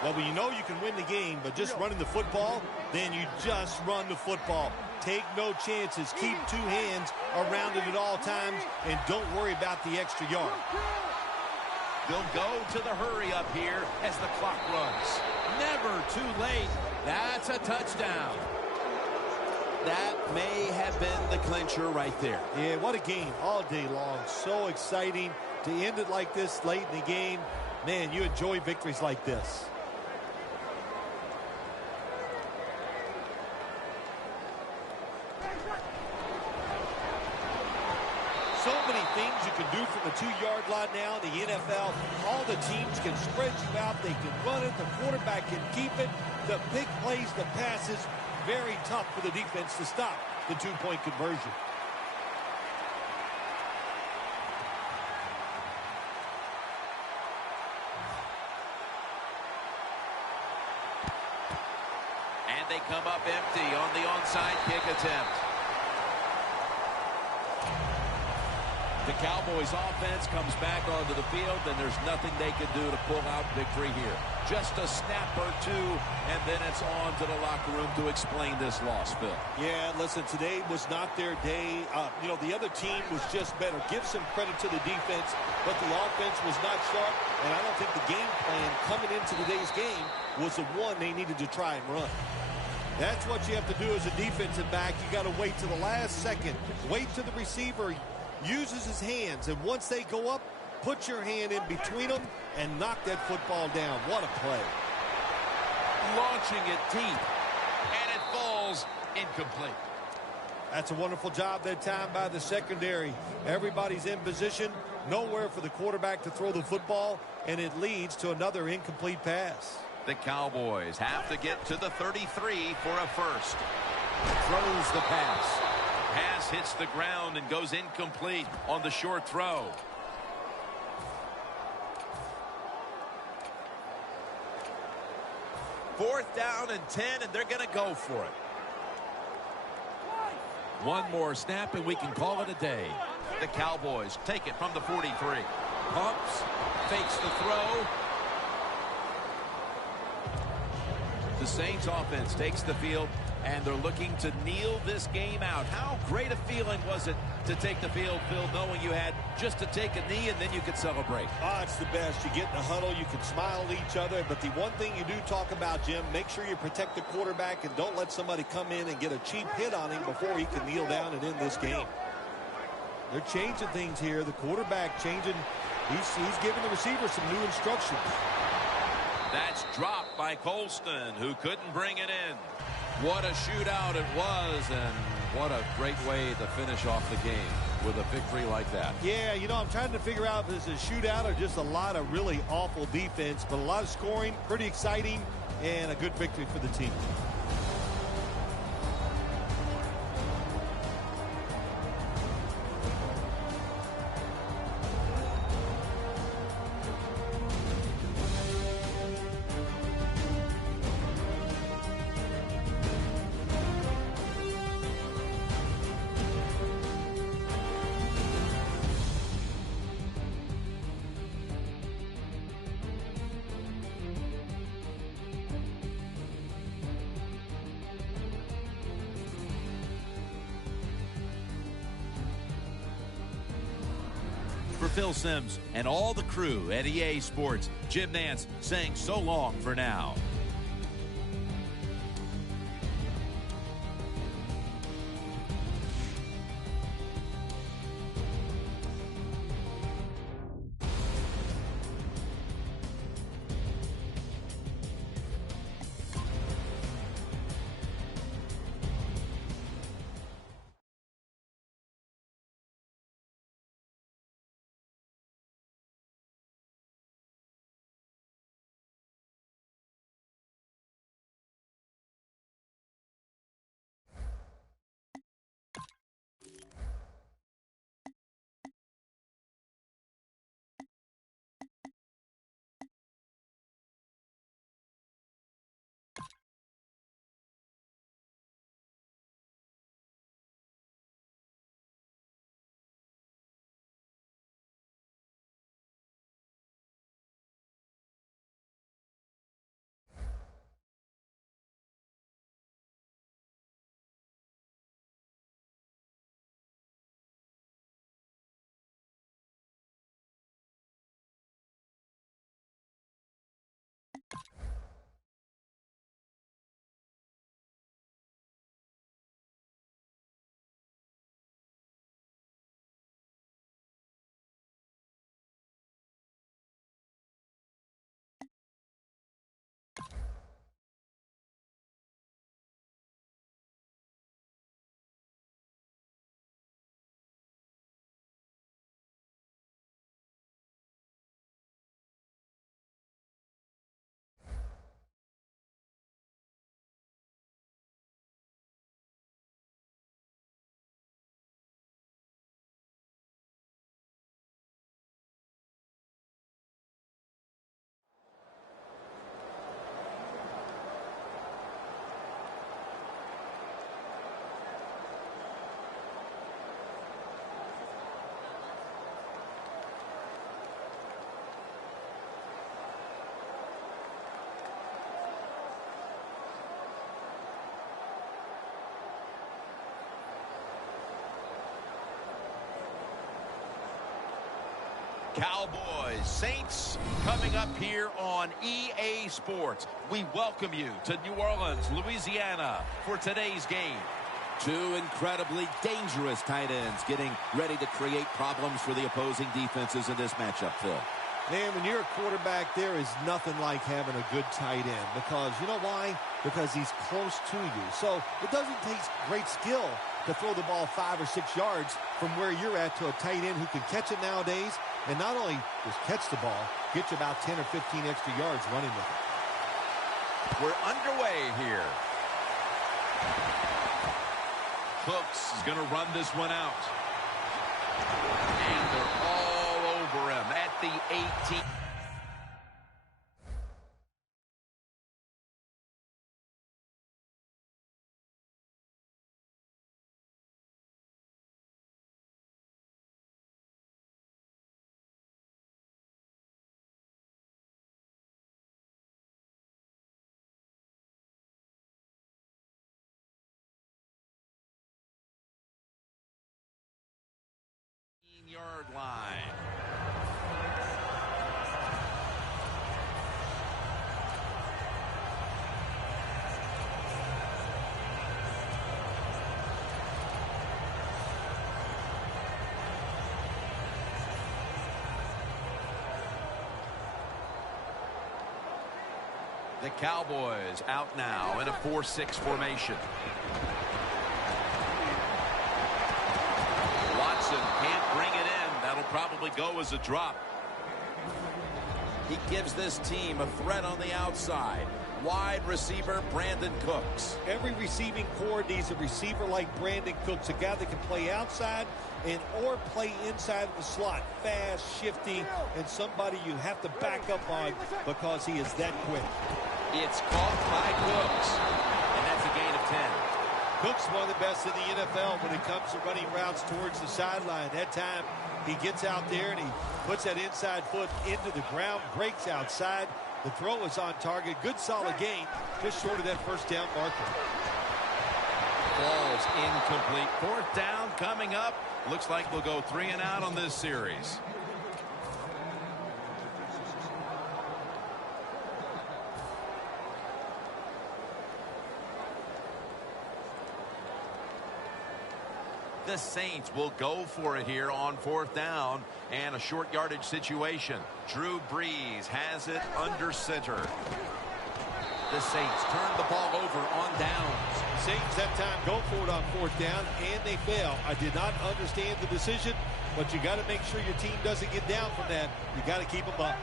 Well, when you know you can win the game, but just running the football, then you just run the football. Take no chances. Keep 2 hands around it at all times, and don't worry about the extra yard. They'll go to the hurry up here as the clock runs. Never too late. That's a touchdown. That may have been the clincher right there. Yeah, what a game all day long. So exciting to end it like this late in the game. Man, you enjoy victories like this. So many things you can do from the 2-yard line now in the NFL. All the teams can spread you out. They can run it. The quarterback can keep it. The big plays, the passes, very tough for the defense to stop the 2-point conversion. And they come up empty on the onside kick attempt. The Cowboys offense comes back onto the field, and there's nothing they can do to pull out victory here. Just a snap or two, and then it's on to the locker room to explain this loss, Phil. Yeah, listen, today was not their day. The other team was just better. Give some credit to the defense, but the offense was not sharp, and I don't think the game plan coming into today's game was the one they needed to try and run. That's what you have to do as a defensive back. You got to wait to the last second. Wait till the receiver uses his hands, and once they go up, put your hand in between them and knock that football down. What a play. Launching it deep, and it falls incomplete. That's a wonderful job that time by the secondary. Everybody's in position, nowhere for the quarterback to throw the football, and it leads to another incomplete pass. The Cowboys have to get to the 33 for a first. Throws the pass. Pass hits the ground and goes incomplete on the short throw. Fourth down and 10, and they're going to go for it. One more snap, and we can call it a day. The Cowboys take it from the 43. Pumps, fakes the throw. The Saints offense takes the field, and they're looking to kneel this game out. How great a feeling was it to take the field, Phil, knowing you had just to take a knee and then you could celebrate? Oh, it's the best. You get in the huddle, you can smile at each other, but the one thing you do talk about, Jim, make sure you protect the quarterback and don't let somebody come in and get a cheap hit on him before he can kneel down and end this game. They're changing things here. The quarterback changing. He's giving the receiver some new instructions. That's dropped by Colston, who couldn't bring it in. What a shootout it was, and what a great way to finish off the game with a victory like that. Yeah, you know, I'm trying to figure out if this is a shootout or just a lot of really awful defense, but a lot of scoring, pretty exciting, and a good victory for the team. For Phil Simms and all the crew at EA Sports, Jim Nantz saying so long for now. Cowboys, Saints coming up here on EA Sports. We welcome you to New Orleans, Louisiana for today's game. Two incredibly dangerous tight ends getting ready to create problems for the opposing defenses in this matchup, Phil. Man, when you're a quarterback, there is nothing like having a good tight end because you know why? Because he's close to you. So it doesn't take great skill to throw the ball 5 or 6 yards from where you're at to a tight end who can catch it nowadays and not only just catch the ball, get you about 10 or 15 extra yards running with it. We're underway here. Cooks is going to run this one out. And they're all over him at the 18. 9-yard line. The Cowboys out now in a 4-6 formation. Watson can't bring it in. That'll probably go as a drop. He gives this team a threat on the outside. Wide receiver Brandon Cooks. Every receiving core needs a receiver like Brandon Cooks, a guy that can play outside and or play inside of the slot. Fast, shifty, and somebody you have to back up on because he is that quick. It's caught by Cooks, and that's a gain of 10. Cooks one of the best in the NFL when it comes to running routes towards the sideline. That time he gets out there and he puts that inside foot into the ground, breaks outside. The throw is on target. Good solid gain, just short of that first down marker. Ball's incomplete. Fourth down coming up. Looks like we'll go 3 and out on this series. The Saints will go for it here on 4th down and a short yardage situation. Drew Brees has it under center. The Saints turn the ball over on downs. Saints that time go for it on 4th down, and they fail. I did not understand the decision, but you got to make sure your team doesn't get down from that. You got to keep them up.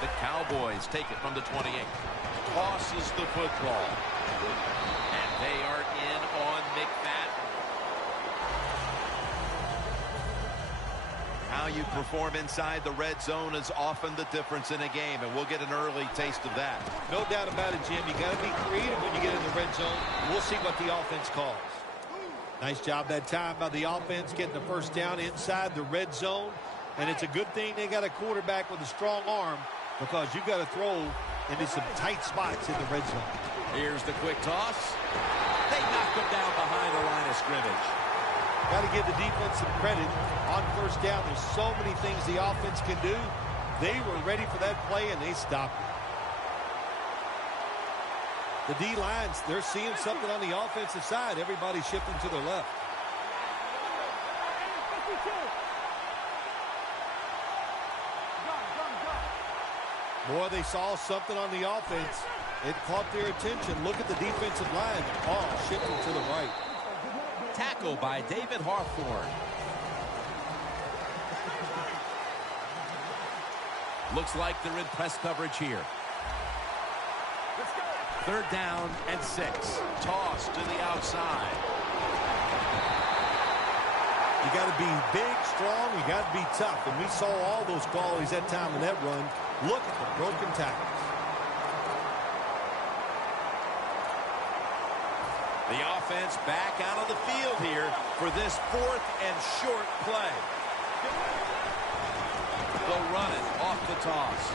The Cowboys take it from the 28. Tosses the football. And they are in on McFadden. How you perform inside the red zone is often the difference in a game, and we'll get an early taste of that. No doubt about it, Jim. You got to be creative when you get in the red zone. We'll see what the offense calls. Nice job that time by the offense getting the first down inside the red zone. And it's a good thing they got a quarterback with a strong arm, because you got to throw into some tight spots in the red zone. Here's the quick toss. They knock him down behind the line of scrimmage. Got to give the defense some credit on first down. There's so many things the offense can do. They were ready for that play, and they stopped it. The D-lines, they're seeing something on the offensive side. Everybody's shifting to their left. Boy, they saw something on the offense. It caught their attention. Look at the defensive line. All shifting to the right. Tackle by David Hawthorne. Looks like they're in press coverage here. 3rd down and 6. Toss to the outside. You got to be big, strong. You got to be tough. And we saw all those qualities that time in that run. Look at the broken tackles. The offense back out on the field here for this 4th and short play. They'll run it off the toss.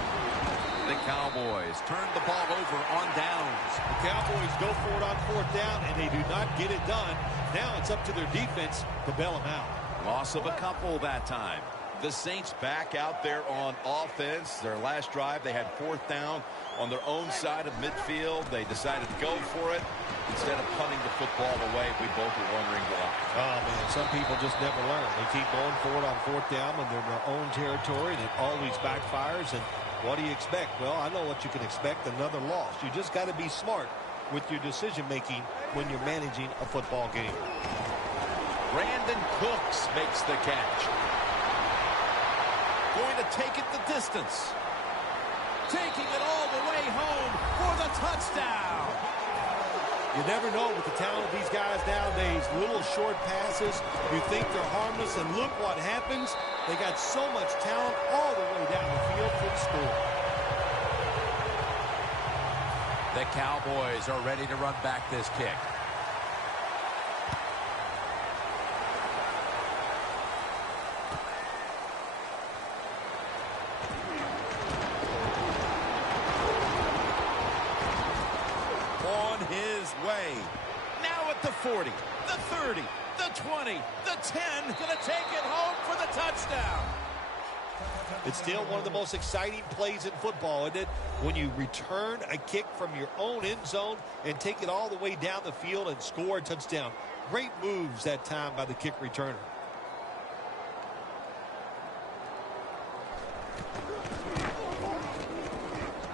The Cowboys turn the ball over on downs. The Cowboys go for it on 4th down, and they do not get it done. Now it's up to their defense to bail them out. Loss of a couple that time. The Saints back out there on offense. Their last drive, they had 4th down on their own side of midfield. They decided to go for it instead of punting the football away. We both were wondering why. Oh, man, some people just never learn. They keep going for it on 4th down when they're in their own territory, and it always backfires. And what do you expect? Well, I know what you can expect, another loss. You just got to be smart with your decision-making when you're managing a football game. Brandon Cooks makes the catch. Going to take it the distance. Taking it all the way home for the touchdown. You never know with the talent of these guys nowadays. Little short passes. You think they're harmless, and look what happens. They got so much talent all the way down the field for the score. The Cowboys are ready to run back this kick. On his way. Now at the 40, the 30, the 20, the 10, gonna take it home for the touchdown. It's still one of the most exciting plays in football, isn't it? When you return a kick from your own end zone and take it all the way down the field and score a touchdown. Great moves that time by the kick returner.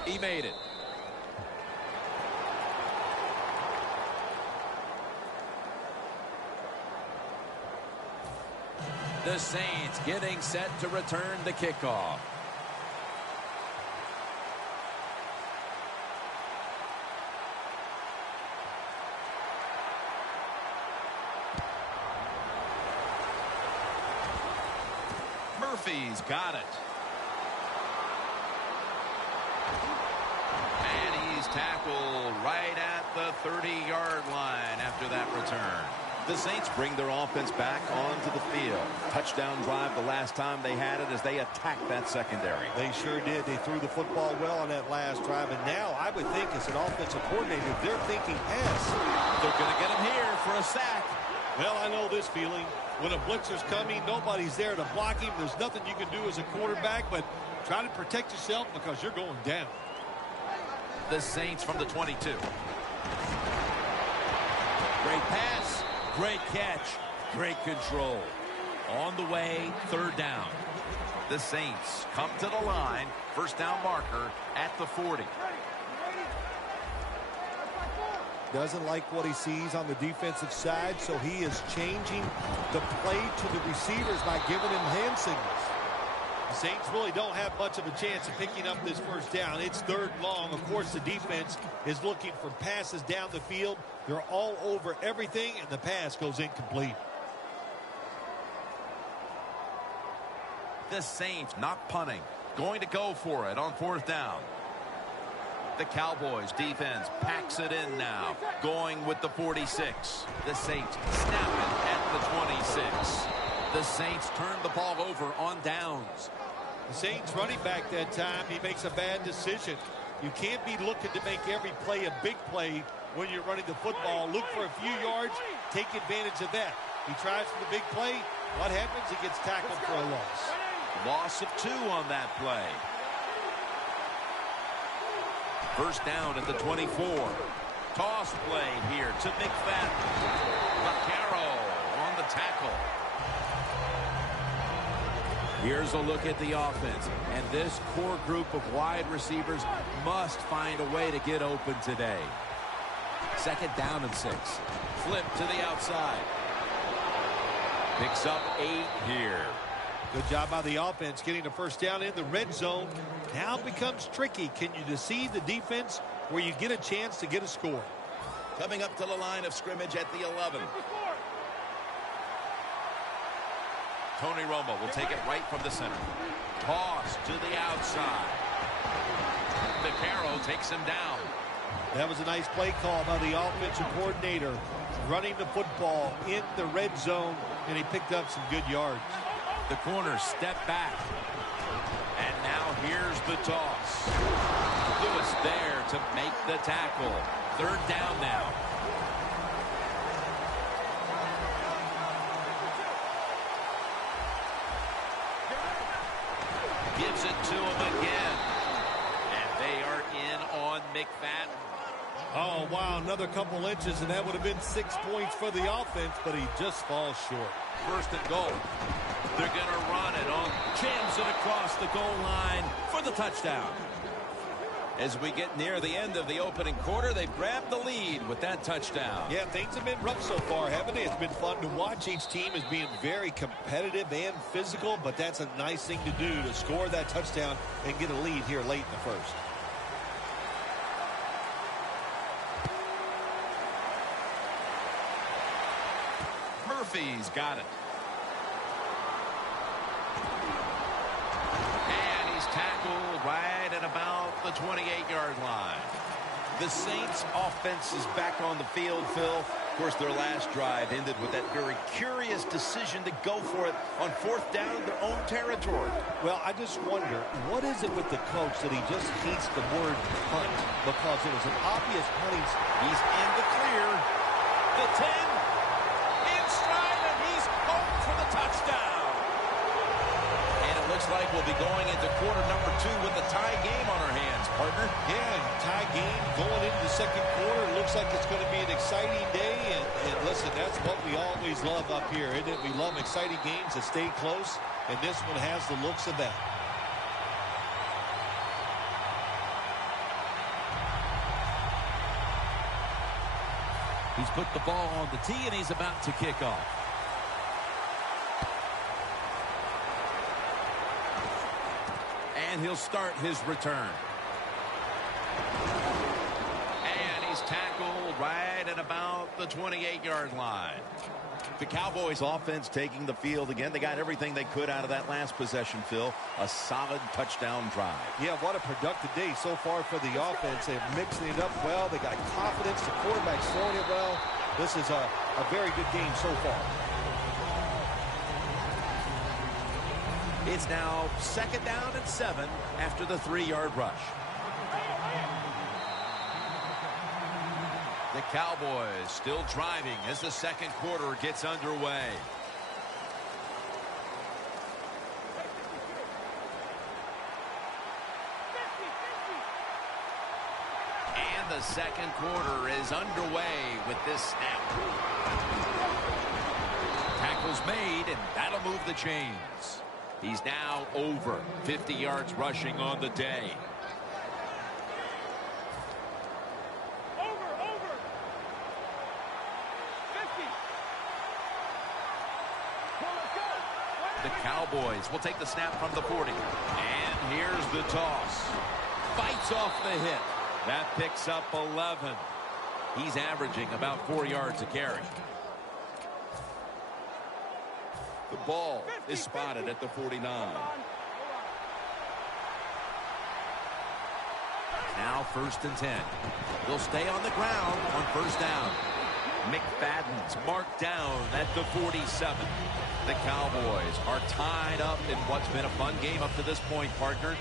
He made it. The Saints getting set to return the kickoff. Murphy's got it. And he's tackled right at the 30-yard line after that return. The Saints bring their offense back onto the field. Touchdown drive the last time they had it as they attacked that secondary. They sure did. They threw the football well on that last drive. And now I would think as an offensive coordinator, they're thinking pass. They're going to get him here for a sack. Well, I know this feeling. When a blitzer's coming, nobody's there to block him. There's nothing you can do as a quarterback, but try to protect yourself because you're going down. The Saints from the 22. Great pass. Great catch. Great control. On the way, third down. The Saints come to the line. First down marker at the 40. Doesn't like what he sees on the defensive side, so he is changing the play to the receivers by giving him hand signals. The Saints really don't have much of a chance of picking up this first down. It's third and long. Of course, the defense is looking for passes down the field. They're all over everything, and the pass goes incomplete. The Saints not punting. Going to go for it on fourth down. The Cowboys defense packs it in now. Going with the 46. The Saints snap it at the 26. The Saints turn the ball over on downs. The Saints running back that time, he makes a bad decision. You can't be looking to make every play a big play when you're running the football. Look for a few yards, take advantage of that. He tries for the big play. What happens? He gets tackled for a loss. Loss of 2 on that play. First down at the 24. Toss play here to McFadden. Vaccaro on the tackle. Here's a look at the offense. And this core group of wide receivers must find a way to get open today. Second down and 6. Flip to the outside. Picks up 8 here. Good job by the offense getting the first down in the red zone. Now it becomes tricky. Can you deceive the defense where you get a chance to get a score? Coming up to the line of scrimmage at the 11. Tony Romo will take it right from the center. Toss to the outside. Vaccaro takes him down. That was a nice play call by the offensive coordinator. Running the football in the red zone, and he picked up some good yards. The corner step back. And now here's the toss. Lewis there to make the tackle. Third down now. Gives it to him again. And they are in on McFadden. Oh, wow, another couple inches, and that would have been 6 points for the offense, but he just falls short. First and goal. They're going to run it on. Jams it across the goal line for the touchdown. As we get near the end of the opening quarter, they've grabbed the lead with that touchdown. Yeah, things have been rough so far, haven't they? It's been fun to watch. Each team is being very competitive and physical, but that's a nice thing to do, to score that touchdown and get a lead here late in the first. Murphy's got it. And he's tackled right at about the 28-yard line. The Saints offense is back on the field, Phil. Of course, their last drive ended with that very curious decision to go for it on fourth down in their own territory. Well, I just wonder, what is it with the coach that he just hates the word punt? Because it was an obvious punting. He's in the clear. The 10. In stride. like we'll be going into quarter number 2 with the tie game on our hands, partner. Yeah, tie game going into the second quarter. Looks like it's going to be an exciting day. And listen, that's what we always love up here, isn't it? We love exciting games that stay close, and this one has the looks of that. He's put the ball on the tee, and he's about to kick off. And he'll start his return. And he's tackled right at about the 28-yard line. The Cowboys offense taking the field again. They got everything they could out of that last possession, Phil. A solid touchdown drive. Yeah, what a productive day so far for the offense. They're mixing it up well. They got confidence. The quarterback's throwing it well. This is a very good game so far. It's now 2nd down and 7 after the 3-yard rush. The Cowboys still driving as the second quarter gets underway. And the second quarter is underway with this snap. Tackle's made, and that'll move the chains. He's now over 50 yards rushing on the day. The Cowboys will take the snap from the 40. And here's the toss. Fights off the hit. That picks up 11. He's averaging about 4 yards a carry. The ball is spotted at the 49. Now 1st and 10. They'll stay on the ground on 1st down. McFadden's marked down at the 47. The Cowboys are tied up in what's been a fun game up to this point, partner.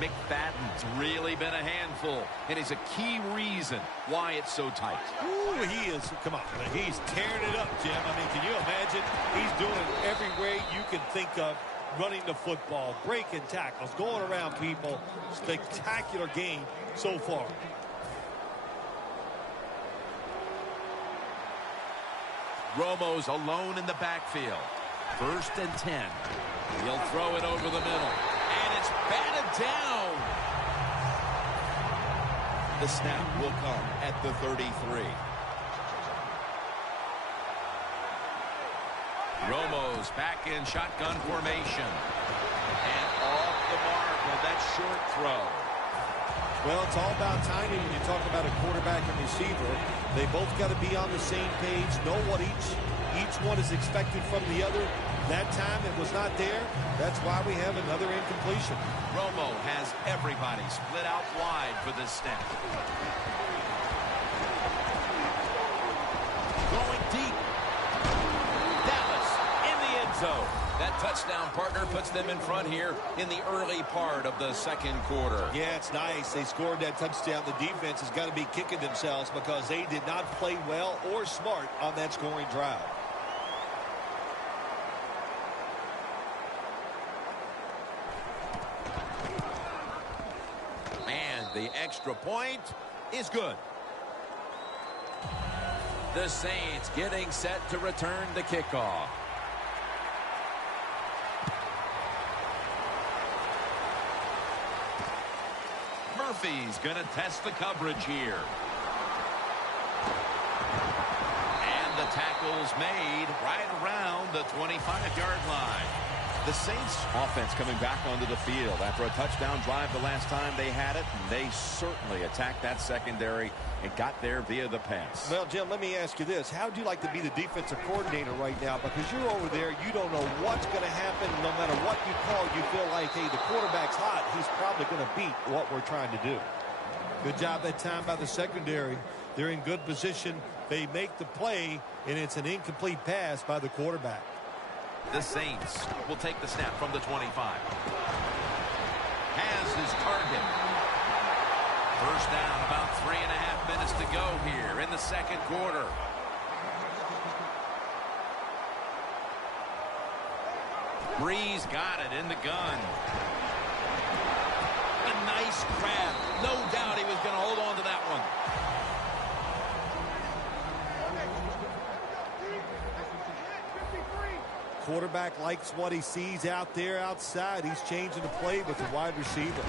McFadden's really been a handful, and is a key reason why it's so tight. Ooh, he is. Come on. He's tearing it up, Jim. I mean, can you imagine? He's doing it every way you can think of. Running the football, breaking tackles, going around people. Spectacular game so far. Romo's alone in the backfield. 1st and 10. He'll throw it over the middle. And it's batted down. The snap will come at the 33. Romo's back in shotgun formation. And off the mark with that short throw. Well, it's all about timing when you talk about a quarterback and receiver. They both got to be on the same page, know what each one is expected from the other. That time it was not there. That's why we have another incompletion. Romo has everybody split out wide for this snap. Going deep. Dallas in the end zone. That touchdown, partner, puts them in front here in the early part of the second quarter. Yeah, it's nice. They scored that touchdown. The defense has got to be kicking themselves because they did not play well or smart on that scoring drive. And the extra point is good. The Saints getting set to return the kickoff. Murphy's going to test the coverage here. And the tackle's made right around the 25-yard line. The Saints offense coming back onto the field after a touchdown drive the last time they had it. And they certainly attacked that secondary and got there via the pass. Well, Jim, let me ask you this. How would you like to be the defensive coordinator right now? Because you're over there, you don't know what's going to happen. No matter what you call, you feel like, hey, the quarterback's hot. He's probably going to beat what we're trying to do. Good job that time by the secondary. They're in good position. They make the play, and it's an incomplete pass by the quarterback. The Saints will take the snap from the 25. Has his target. 1st down, about 3.5 minutes to go here in the second quarter. Breeze got it in the gun. A nice grab. No doubt he was going to hold on to that one. Quarterback likes what he sees out there outside. He's changing the play with the wide receiver.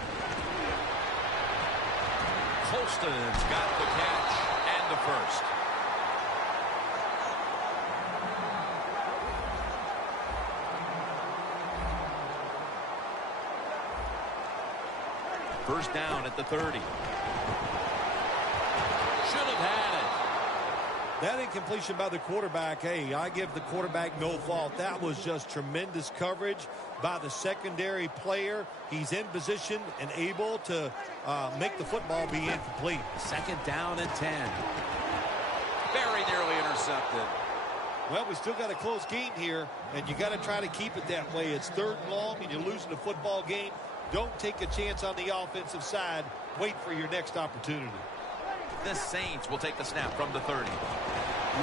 Colston's got the catch and the first. First down at the 30. Should have had it. That incompletion by the quarterback, hey, I give the quarterback no fault. That was just tremendous coverage by the secondary player. He's in position and able to make the football be incomplete. Second down and 10. Very nearly intercepted. Well, we still got a close game here, and you got to try to keep it that way. It's 3rd and long, and you're losing the football game. Don't take a chance on the offensive side. Wait for your next opportunity. The Saints will take the snap from the 30.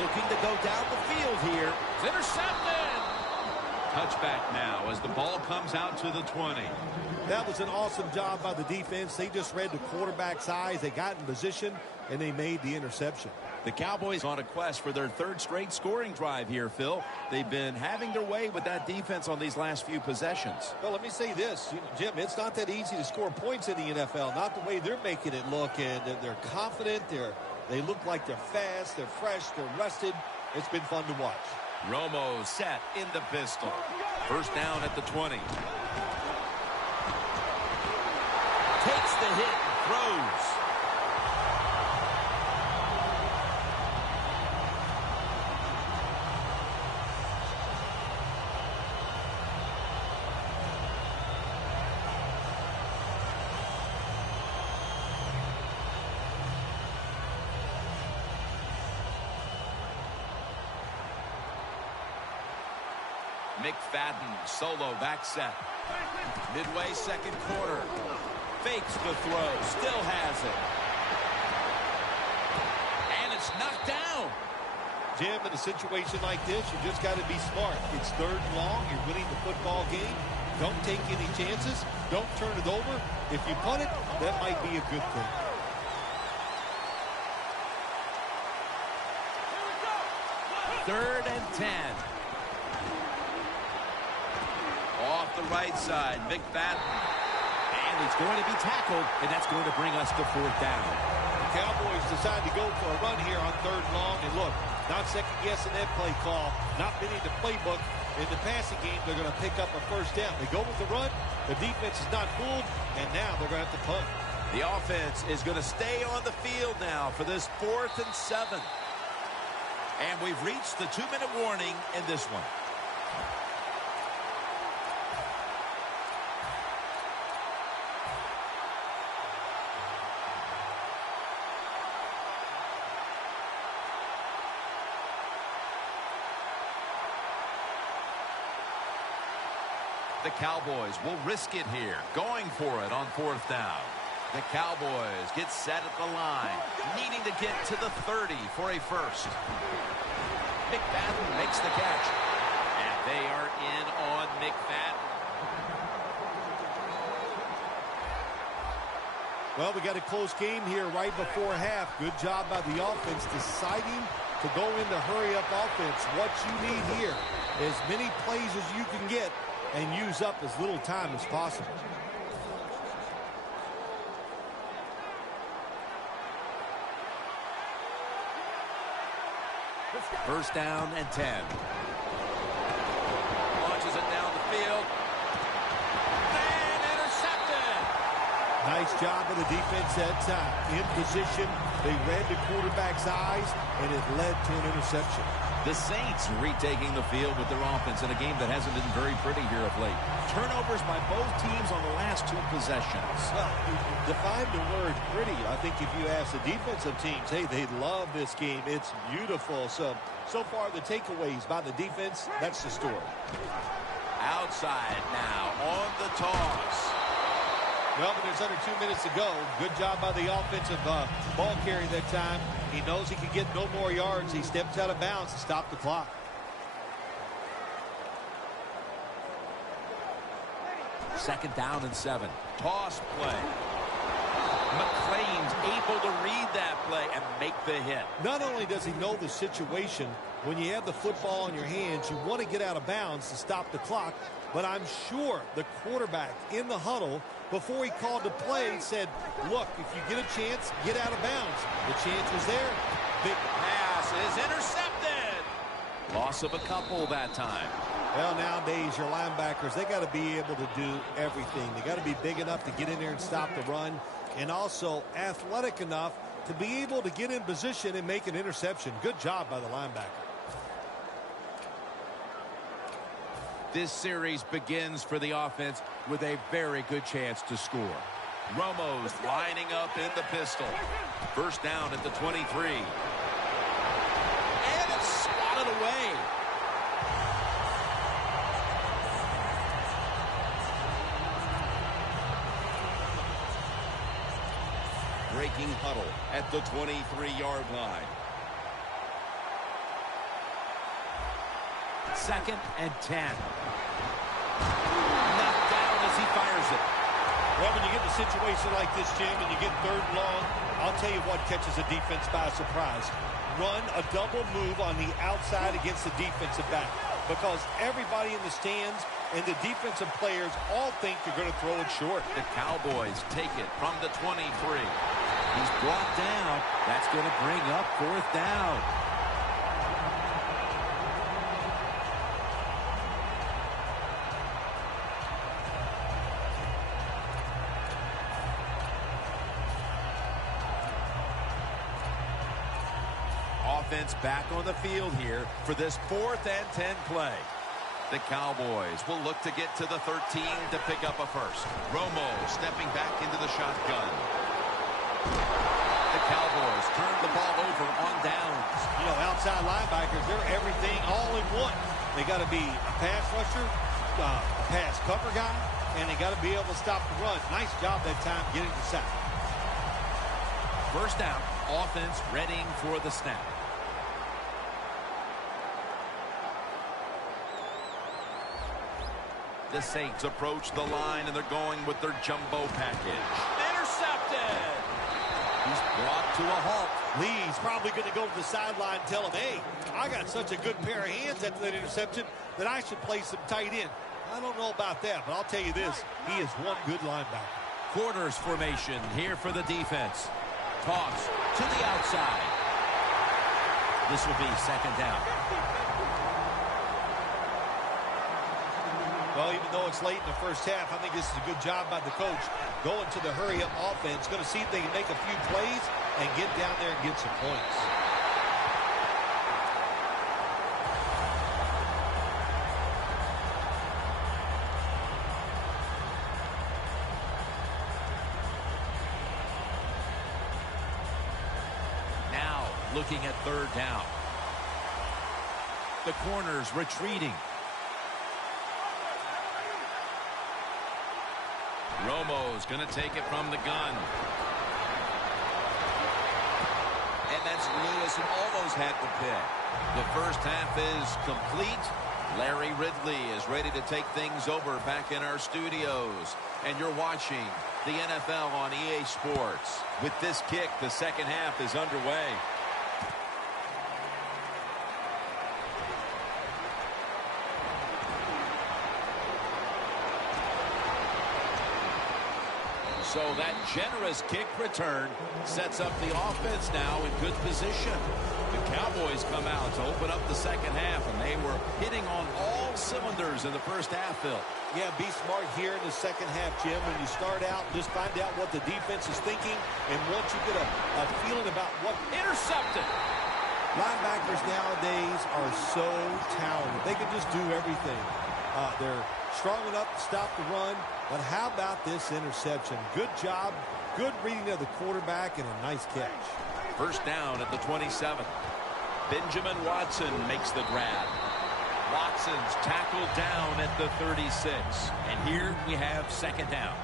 Looking to go down the field here. It's intercepted. Touchback now as the ball comes out to the 20. That was an awesome job by the defense. They just read the quarterback's eyes. They got in position, and they made the interception. The Cowboys on a quest for their 3rd straight scoring drive here, Phil. They've been having their way with that defense on these last few possessions. Well, let me say this, Jim, it's not that easy to score points in the NFL, not the way they're making it look, and they're confident, they look like they're fast, they're fresh, they're rested. It's been fun to watch. Romo set in the pistol. First down at the 20. Takes the hit and throws. McFadden, solo back set. Midway 2nd quarter. Fakes the throw. Still has it. And it's knocked down. Jim, in a situation like this, you just got to be smart. It's 3rd and long. You're winning the football game. Don't take any chances. Don't turn it over. If you punt it, that might be a good thing. Third and 10. Off the right side, McFadden. And he's going to be tackled, and that's going to bring us to 4th down. The Cowboys decide to go for a run here on 3rd and long. And look, not second-guessing that play call, not been in the playbook. In the passing game, they're going to pick up a first down. They go with the run. The defense is not fooled, and now they're going to have to punt. The offense is going to stay on the field now for this 4th and 7. And we've reached the 2-minute warning in this one. The Cowboys will risk it here, going for it on 4th down. The Cowboys get set at the line, needing to get to the 30 for a first. McFadden makes the catch, and they are in on McFadden. Well, we got a close game here right before half. Good job by the offense deciding to go into hurry-up offense. What you need here, as many plays as you can get, and use up as little time as possible. First down and 10. Launches it down the field. And intercepted. Nice job of the defense that time. In position, they read the quarterback's eyes, and it led to an interception. The Saints retaking the field with their offense in a game that hasn't been very pretty here of late. Turnovers by both teams on the last 2 possessions. Well, define the word pretty. I think if you ask the defensive teams, hey, they love this game. It's beautiful. So far the takeaways by the defense, that's the story. Outside now on the toss. Well, but there's under 2 minutes to go. Good job by the offensive ball carrier that time. He knows he can get no more yards. He steps out of bounds to stop the clock. 2nd down and 7. Toss play. McClain's able to read that play and make the hit. Not only does he know the situation, when you have the football in your hands, you want to get out of bounds to stop the clock. But I'm sure the quarterback in the huddle, before he called the play, said, look, if you get a chance, get out of bounds. The chance was there. Big pass is intercepted. Loss of a couple that time. Well, nowadays, your linebackers, they got to be able to do everything. They got to be big enough to get in there and stop the run, and also athletic enough to be able to get in position and make an interception. Good job by the linebacker. This series begins for the offense with a very good chance to score. Romo's lining up in the pistol. 1st down at the 23. And it's swatted away. Breaking huddle at the 23-yard line. 2nd and 10. Knocked down as he fires it. Well, when you get in a situation like this, Jim, and you get 3rd and long, I'll tell you what catches a defense by surprise. Run a double move on the outside against the defensive back, because everybody in the stands and the defensive players all think you're going to throw it short. The Cowboys take it from the 23. He's brought down. That's going to bring up 4th down. Offense back on the field here for this 4th and 10 play. The Cowboys will look to get to the 13 to pick up a first. Romo stepping back into the shotgun. The Cowboys turn the ball over on downs. You know, outside linebackers, they're everything all in one. They got to be a pass rusher, a pass cover guy, and they got to be able to stop the run. Nice job that time getting the sack. 1st down, offense readying for the snap. The Saints approach the line, and they're going with their jumbo package. Intercepted! He's brought to a halt. Lee's probably going to go to the sideline and tell him, hey, I got such a good pair of hands after that interception that I should play some tight end. I don't know about that, but I'll tell you this, he is one good linebacker. Quarters formation here for the defense. Toss to the outside. This will be 2nd down. Well, even though it's late in the 1st half, I think this is a good job by the coach. Going to the hurry-up offense. Going to see if they can make a few plays and get down there and get some points. Now, looking at 3rd down. The corners retreating. Romo's going to take it from the gun. And that's Lewis, who almost had the pick. The 1st half is complete. Larry Ridley is ready to take things over back in our studios. And you're watching the NFL on EA Sports. With this kick, the 2nd half is underway. So that generous kick return sets up the offense now in good position. The Cowboys come out to open up the 2nd half, and they were hitting on all cylinders in the 1st half, Phil. Yeah, be smart here in the 2nd half, Jim. When you start out, just find out what the defense is thinking, and once you get a feeling about what... Intercepted! Linebackers nowadays are so talented. They can just do everything. They're strong enough to stop the run, but how about this interception? Good job, good reading of the quarterback, and a nice catch. 1st down at the 27. Benjamin Watson makes the grab. Watson's tackled down at the 36. And here we have 2nd down.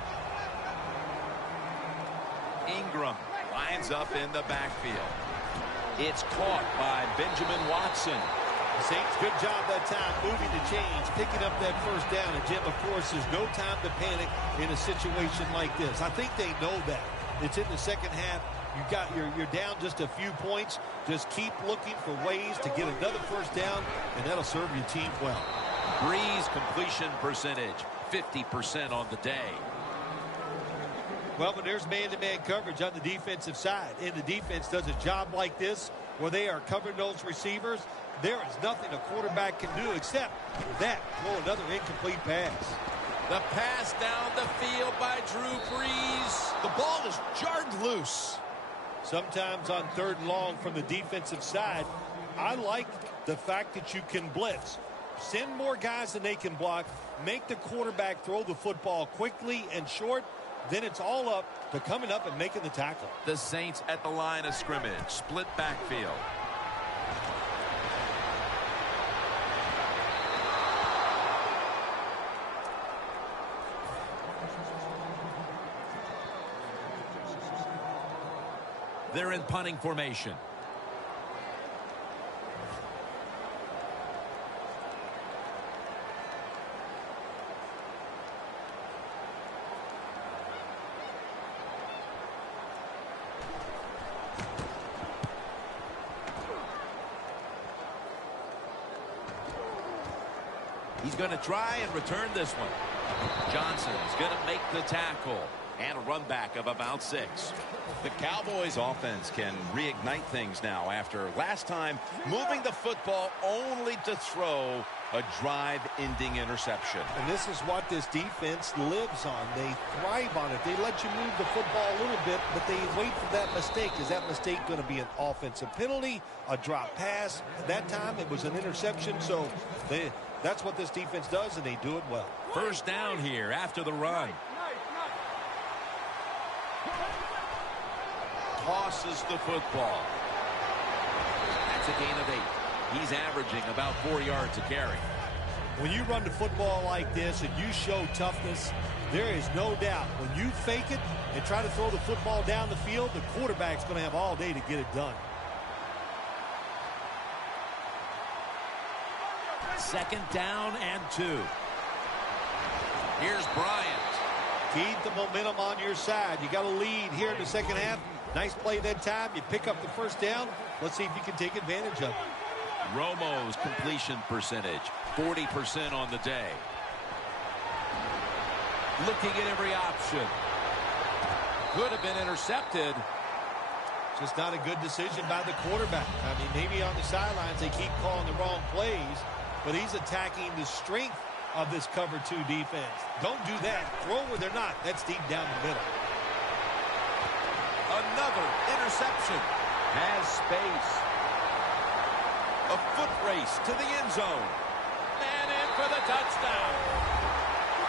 Ingram lines up in the backfield. It's caught by Benjamin Watson. Saints, good job that time moving the chains, picking up that first down. And, Jim, of course, there's no time to panic in a situation like this. I think they know that. It's in the second half. You're down just a few points. Just keep looking for ways to get another first down, and that'll serve your team well. Breeze completion percentage, 50% on the day. Well, but there's man-to-man coverage on the defensive side, and the defense does a job like this where they are covering those receivers. There is nothing a quarterback can do except that, throw another incomplete pass. The pass down the field by Drew Brees. The ball is jarred loose. Sometimes on 3rd and long from the defensive side, I like the fact that you can blitz. Send more guys than they can block. Make the quarterback throw the football quickly and short. Then it's all up to coming up and making the tackle. The Saints at the line of scrimmage. Split backfield. They're in punting formation. He's going to try and return this one. Johnson's going to make the tackle. And a run back of about 6. The Cowboys offense can reignite things now after last time moving the football only to throw a drive-ending interception. And this is what this defense lives on. They thrive on it. They let you move the football a little bit, but they wait for that mistake. Is that mistake going to be an offensive penalty, a drop pass? At that time, it was an interception, so that's what this defense does, and they do it well. First down here after the run. Tosses the football. That's a gain of 8. He's averaging about 4 yards a carry. When you run the football like this and you show toughness, there is no doubt when you fake it and try to throw the football down the field, the quarterback's going to have all day to get it done. 2nd down and 2. Here's Bryant. Keep the momentum on your side. You got a lead here in the second half. Nice play that time. You pick up the first down. Let's see if you can take advantage of it. Romo's completion percentage, 40% on the day. Looking at every option. Could have been intercepted. Just not a good decision by the quarterback. I mean, maybe on the sidelines they keep calling the wrong plays, but he's attacking the strength of this cover 2 defense. Don't do that. Throw where they're not. That's deep down the middle. Another interception. Has space. A foot race to the end zone. And in for the touchdown.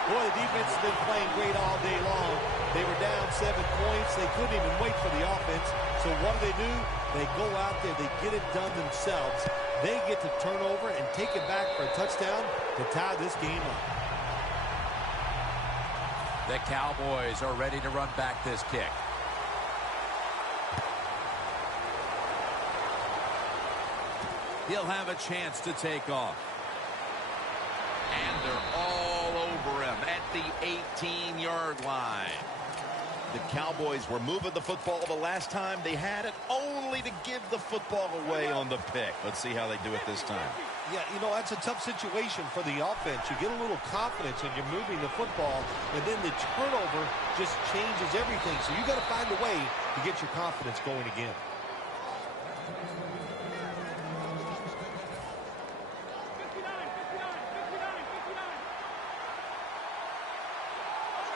Boy, the defense has been playing great all day long. They were down 7 points. They couldn't even wait for the offense. So what do? They go out there. They get it done themselves. They get to turn over and take it back for a touchdown to tie this game up. The Cowboys are ready to run back this kick. He'll have a chance to take off. And they're all over him at the 18-yard line. The Cowboys were moving the football the last time they had it, only to give the football away on the pick. Let's see how they do it this time. Yeah, you know, that's a tough situation for the offense. You get a little confidence when you're moving the football, and then the turnover just changes everything. So you got to find a way to get your confidence going again.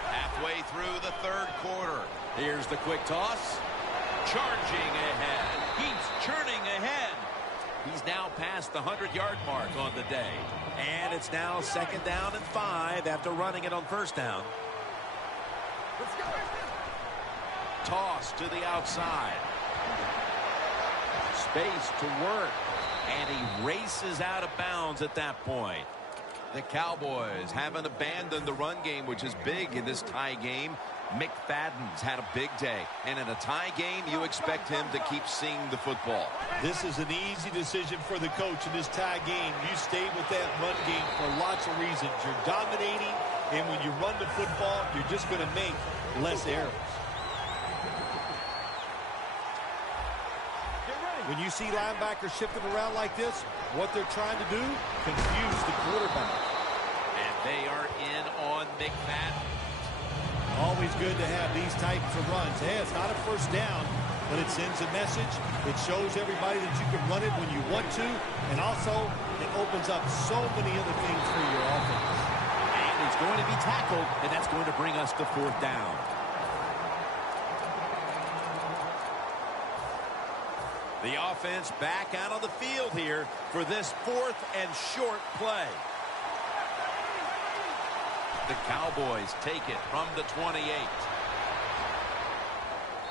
Halfway through the 3rd quarter. Here's the quick toss. Charging ahead. He's churning ahead. He's now past the 100-yard mark on the day. And it's now 2nd down and 5 after running it on 1st down. Let's go. Toss to the outside. Space to work. And he races out of bounds at that point. The Cowboys haven't abandoned the run game, which is big in this tie game. McFadden's had a big day, and in a tie game, you expect him to keep seeing the football. This is an easy decision for the coach in this tie game. You stay with that run game for lots of reasons. You're dominating, and when you run the football, you're just going to make less errors. When you see linebackers shifting around like this, what they're trying to do, confuse the quarterback. And they are in on McFadden. Always good to have these types of runs. Hey, it's not a first down, but it sends a message. It shows everybody that you can run it when you want to, and also it opens up so many other things for your offense. And it's going to be tackled, and that's going to bring us to 4th down. The offense back out on the field here for this 4th and short play. The Cowboys take it from the 28.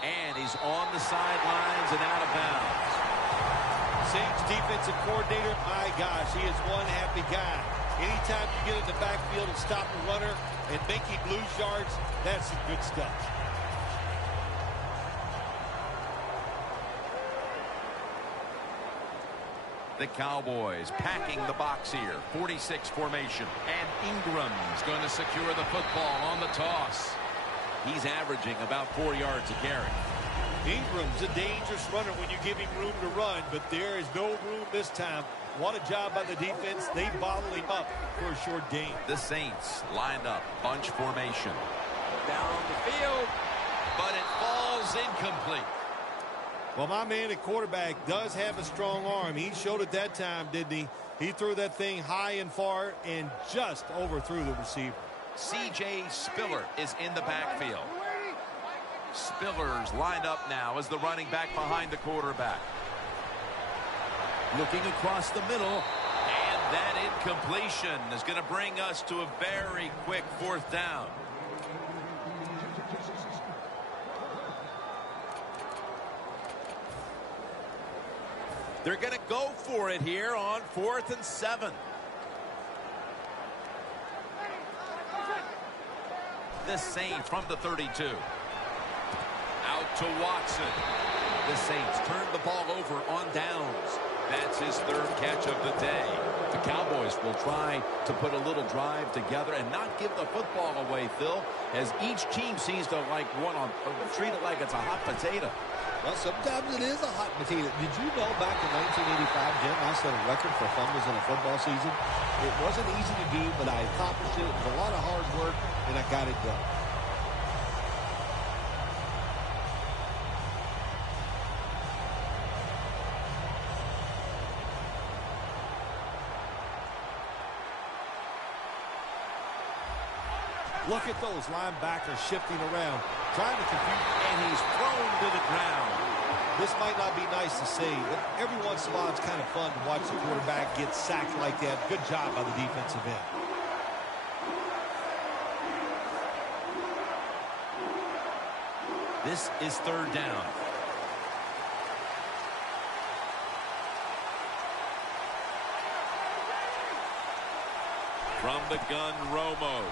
And he's on the sidelines and out of bounds. Saints defensive coordinator, my gosh, he is one happy guy. Anytime you get in the backfield and stop the runner and make him lose yards, that's some good stuff. The Cowboys packing the box here. 46 formation. And Ingram's going to secure the football on the toss. He's averaging about 4 yards a carry. Ingram's a dangerous runner when you give him room to run, but there is no room this time. What a job by the defense. They bottle him up for a short gain. The Saints lined up bunch formation. Down the field. But it falls incomplete. Well, my man at quarterback does have a strong arm. He showed it that time, didn't he? He threw that thing high and far and just overthrew the receiver. C.J. Spiller is in the backfield. Spiller's lined up now as the running back behind the quarterback. Looking across the middle. And that incompletion is going to bring us to a very quick 4th down. They're going to go for it here on 4th and 7. The Saints from the 32. Out to Watson. The Saints turn the ball over on downs. That's his 3rd catch of the day. The Cowboys will try to put a little drive together and not give the football away, Phil, as each team seems to treat it like it's a hot potato. Well, sometimes it is a hot potato. Did you know back in 1985, Jim, I set a record for fumbles in a football season? It wasn't easy to do, but I accomplished it. It was a lot of hard work, and I got it done. Look at those linebackers shifting around, trying to confuse. And he's thrown to the ground. This might not be nice to say, but every once in a while it's kind of fun to watch the quarterback get sacked like that. Good job by the defensive end. This is 3rd down. From the gun, Romo.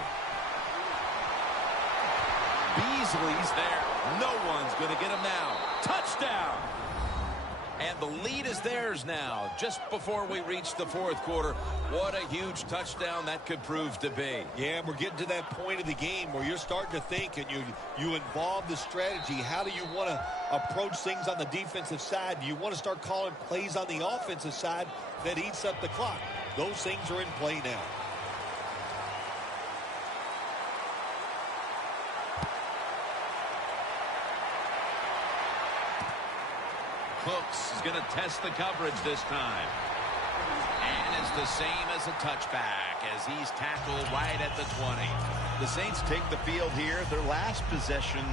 Beasley's there. No one's going to get him now. Touchdown! And the lead is theirs now, just before we reach the 4th quarter. What a huge touchdown that could prove to be. Yeah, we're getting to that point of the game where you're starting to think and you involve the strategy. How do you want to approach things on the defensive side? Do you want to start calling plays on the offensive side that eats up the clock? Those things are in play now. Cooks is going to test the coverage this time. And it's the same as a touchback as he's tackled right at the 20. The Saints take the field here. Their last possession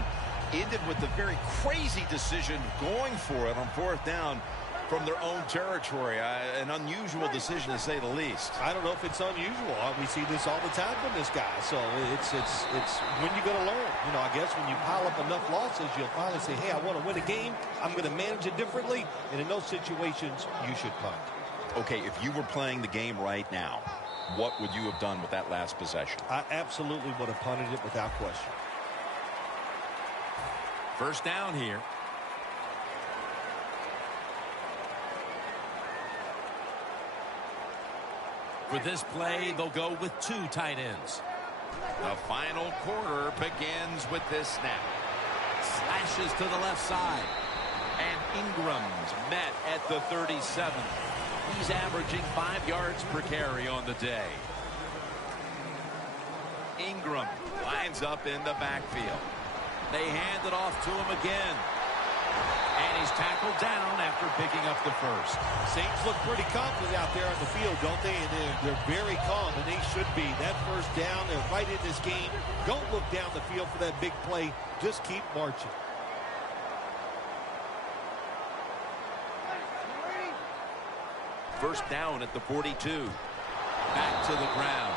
ended with the very crazy decision going for it on 4th down from their own territory. An unusual decision, to say the least. I don't know if it's unusual. We see this all the time from this guy. So it's when you're going to learn. You know, I guess when you pile up enough losses, you'll finally say, hey, I want to win a game. I'm going to manage it differently. And in those situations, you should punt. Okay, if you were playing the game right now, what would you have done with that last possession? I absolutely would have punted it without question. First down here. For this play, they'll go with 2 tight ends. The final quarter begins with this snap. Slashes to the left side. And Ingram's met at the 37. He's averaging 5 yards per carry on the day. Ingram lines up in the backfield. They hand it off to him again. And he's tackled down after picking up the first. Saints look pretty confident out there on the field, don't they? And they're very calm, and they should be. That first down, they're right in this game. Don't look down the field for that big play. Just keep marching. First down at the 42. Back to the ground.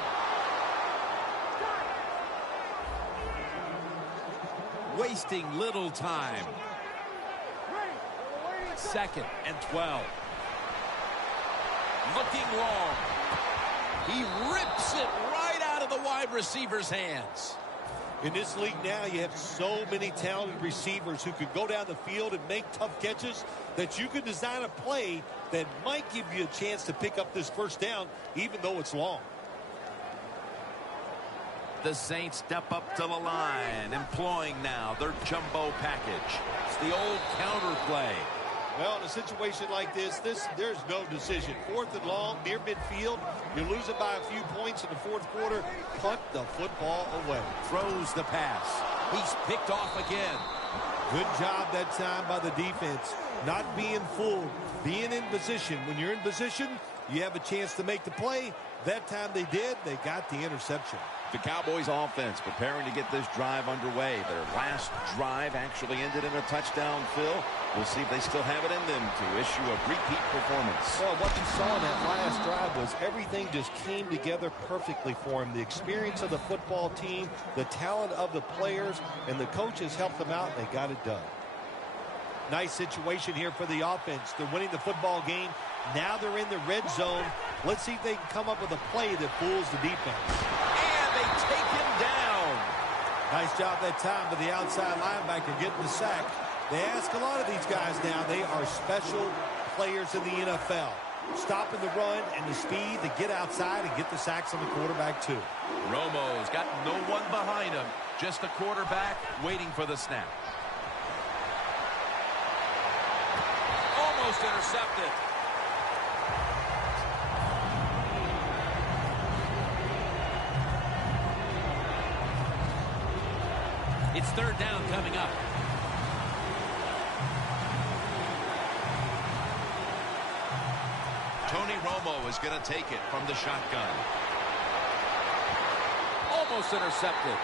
Wasting little time. 2nd and 12. Looking long. He rips it right out of the wide receiver's hands. In this league now, you have so many talented receivers who can go down the field and make tough catches that you can design a play that might give you a chance to pick up this first down, even though it's long. The Saints step up to the line, employing now their jumbo package. It's the old counter play. Well, in a situation like this, there's no decision. 4th and long, near midfield. You're losing by a few points in the 4th quarter. Punt the football away. Throws the pass. He's picked off again. Good job that time by the defense. Not being fooled. Being in position. When you're in position, you have a chance to make the play. That time they did. They got the interception. The Cowboys offense preparing to get this drive underway. Their last drive actually ended in a touchdown, Phil. We'll see if they still have it in them to issue a repeat performance. Well, what you saw in that last drive was everything just came together perfectly for him. The experience of the football team, the talent of the players, and the coaches helped them out, and they got it done. Nice situation here for the offense. They're winning the football game. Now they're in the red zone. Let's see if they can come up with a play that fools the defense. They take him down. Nice job that time by the outside linebacker getting the sack. They ask a lot of these guys now. They are special players in the NFL. Stopping the run and the speed to get outside and get the sacks on the quarterback too. Romo's got no one behind him. Just the quarterback waiting for the snap. Almost intercepted. It's 3rd down coming up. Tony Romo is going to take it from the shotgun. Almost intercepted.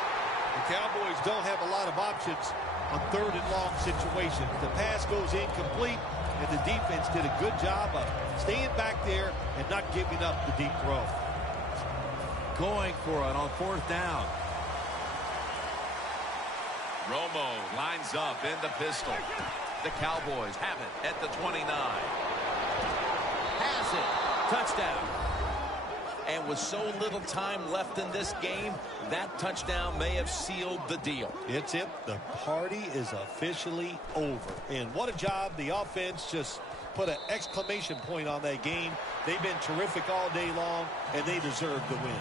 The Cowboys don't have a lot of options on 3rd and long situations. The pass goes incomplete, and the defense did a good job of staying back there and not giving up the deep throw. Going for it on 4th down. Romo lines up in the pistol. The Cowboys have it at the 29. Has it. Touchdown. And with so little time left in this game, that touchdown may have sealed the deal. It's it. The party is officially over. And what a job. The offense just put an exclamation point on that game. They've been terrific all day long, and they deserve the win.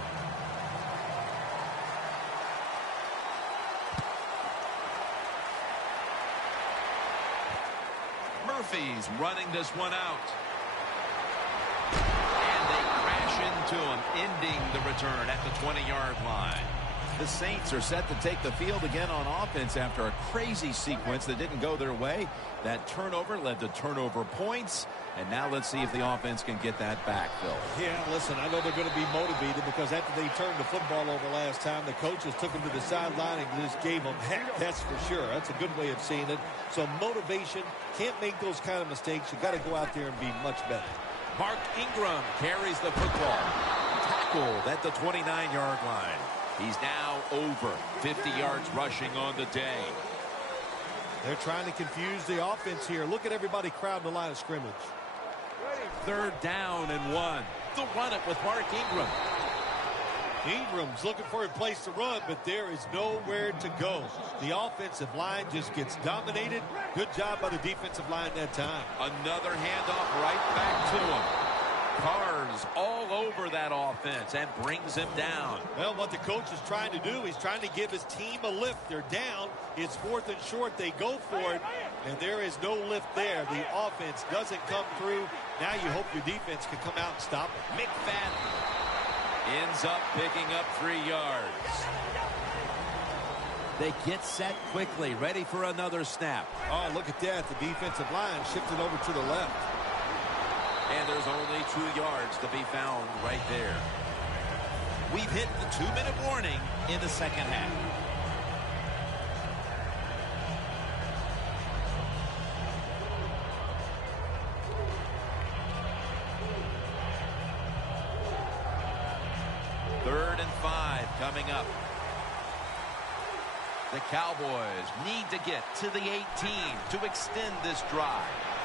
Murphy's running this one out. And they crash into him, ending the return at the 20-yard line. The Saints are set to take the field again on offense after a crazy sequence that didn't go their way. That turnover led to turnover points. And now let's see if the offense can get that back, Phil. Yeah, listen, I know they're going to be motivated because after they turned the football over last time, the coaches took them to the sideline and just gave them heck, that's for sure. That's a good way of seeing it. So motivation, can't make those kind of mistakes. You got to go out there and be much better. Mark Ingram carries the football. Tackled at the 29-yard line. He's now over 50 yards rushing on the day. They're trying to confuse the offense here. Look at everybody crowding the line of scrimmage. 3rd down and 1. They'll run it with Mark Ingram. Ingram's looking for a place to run, but there is nowhere to go. The offensive line just gets dominated. Good job by the defensive line that time. Another handoff right back to him. Carrs all over that offense and brings him down. Well, what the coach is trying to do, he's trying to give his team a lift. They're down. It's 4th and short. They go for it, and there is no lift there. The offense doesn't come through. Now you hope your defense can come out and stop it. McFadden ends up picking up 3 yards. They get set quickly, ready for another snap. Oh, look at that. The defensive line shifted over to the left. And there's only 2 yards to be found right there. We've hit the 2-minute warning in the second half. Third and 5 coming up. The Cowboys need to get to the 18 to extend this drive.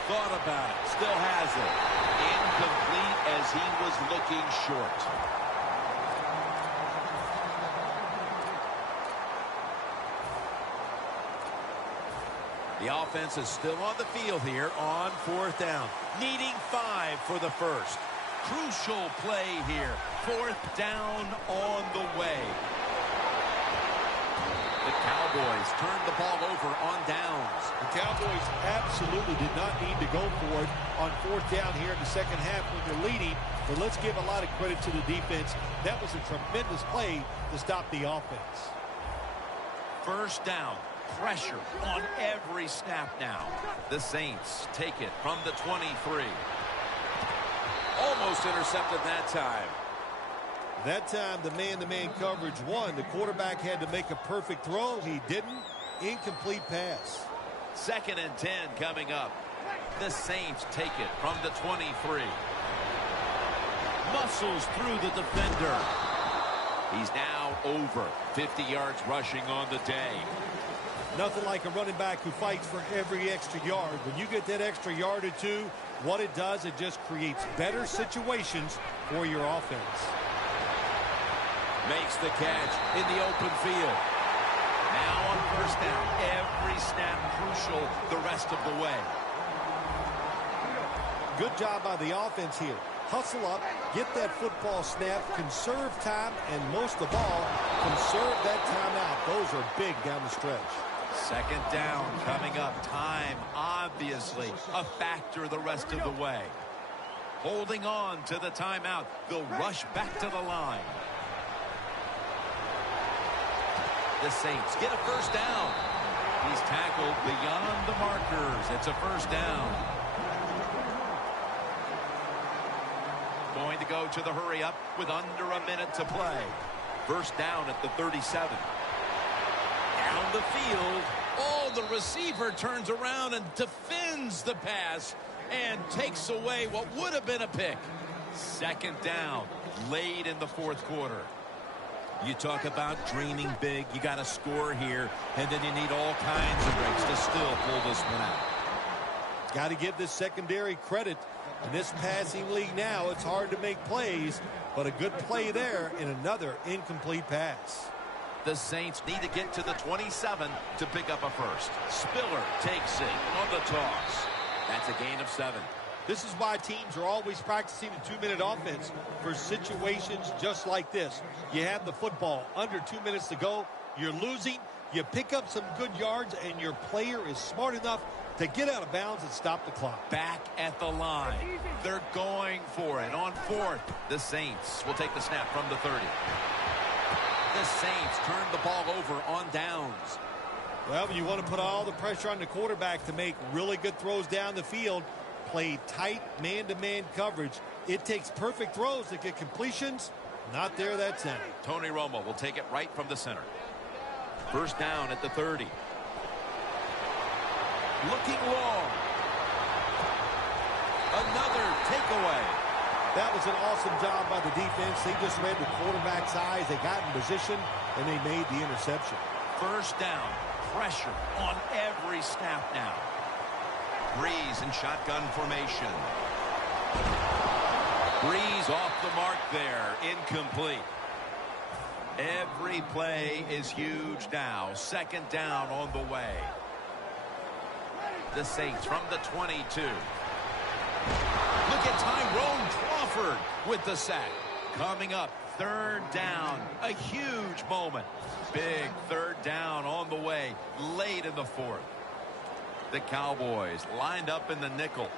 Thought about it. Still has it. Incomplete as he was looking short. The offense is still on the field here on 4th down. Needing 5 for the first. Crucial play here. 4th down on the way. The Cowboys turned the ball over on downs. The Cowboys absolutely did not need to go for it on 4th down here in the second half when they're leading. But let's give a lot of credit to the defense. That was a tremendous play to stop the offense. First down. Pressure on every snap now. The Saints take it from the 23. Almost intercepted that time. That time, the man-to-man coverage won. The quarterback had to make a perfect throw. He didn't. Incomplete pass. 2nd and 10 coming up. The Saints take it from the 23. Muscles through the defender. He's now over 50 yards rushing on the day. Nothing like a running back who fights for every extra yard. When you get that extra yard or two, what it does, it just creates better situations for your offense. Makes the catch in the open field. Now on first down, every snap crucial the rest of the way. Good job by the offense here. Hustle up, get that football snap, conserve time, and most of all, conserve that timeout. Those are big down the stretch. 2nd down coming up. Time, obviously, a factor the rest of the way. Holding on to the timeout. They'll rush back to the line. The Saints get a first down. He's tackled beyond the markers. It's a first down. Going to go to the hurry up with under a minute to play. First down at the 37. Down the field. Oh, the receiver turns around and defends the pass and takes away what would have been a pick. 2nd down, late in the 4th quarter. You talk about dreaming big. You got to score here, and then you need all kinds of breaks to still pull this one out. Got to give this secondary credit. In this passing league now, it's hard to make plays, but a good play there and another incomplete pass. The Saints need to get to the 27 to pick up a first. Spiller takes it on the toss. That's a gain of 7. This is why teams are always practicing the 2-minute offense for situations just like this. You have the football under 2 minutes to go. You're losing. You pick up some good yards, and your player is smart enough to get out of bounds and stop the clock. Back at the line. They're going for it on 4th. The Saints will take the snap from the 30. The Saints turn the ball over on downs. Well, you want to put all the pressure on the quarterback to make really good throws down the field. Play tight man-to-man coverage. It takes perfect throws to get completions. Not there that time. Tony Romo will take it right from the center. First down at the 30. Looking long. Another takeaway. That was an awesome job by the defense. They just read the quarterback's eyes. They got in position, and they made the interception. First down. Pressure on every snap now. Breeze in shotgun formation. Breeze off the mark there. Incomplete. Every play is huge now. Second down on the way. The Saints from the 22. Look at Tyrone Crawford with the sack. Coming up, third down. A huge moment. Big third down on the way late in the fourth. The Cowboys lined up in the nickel.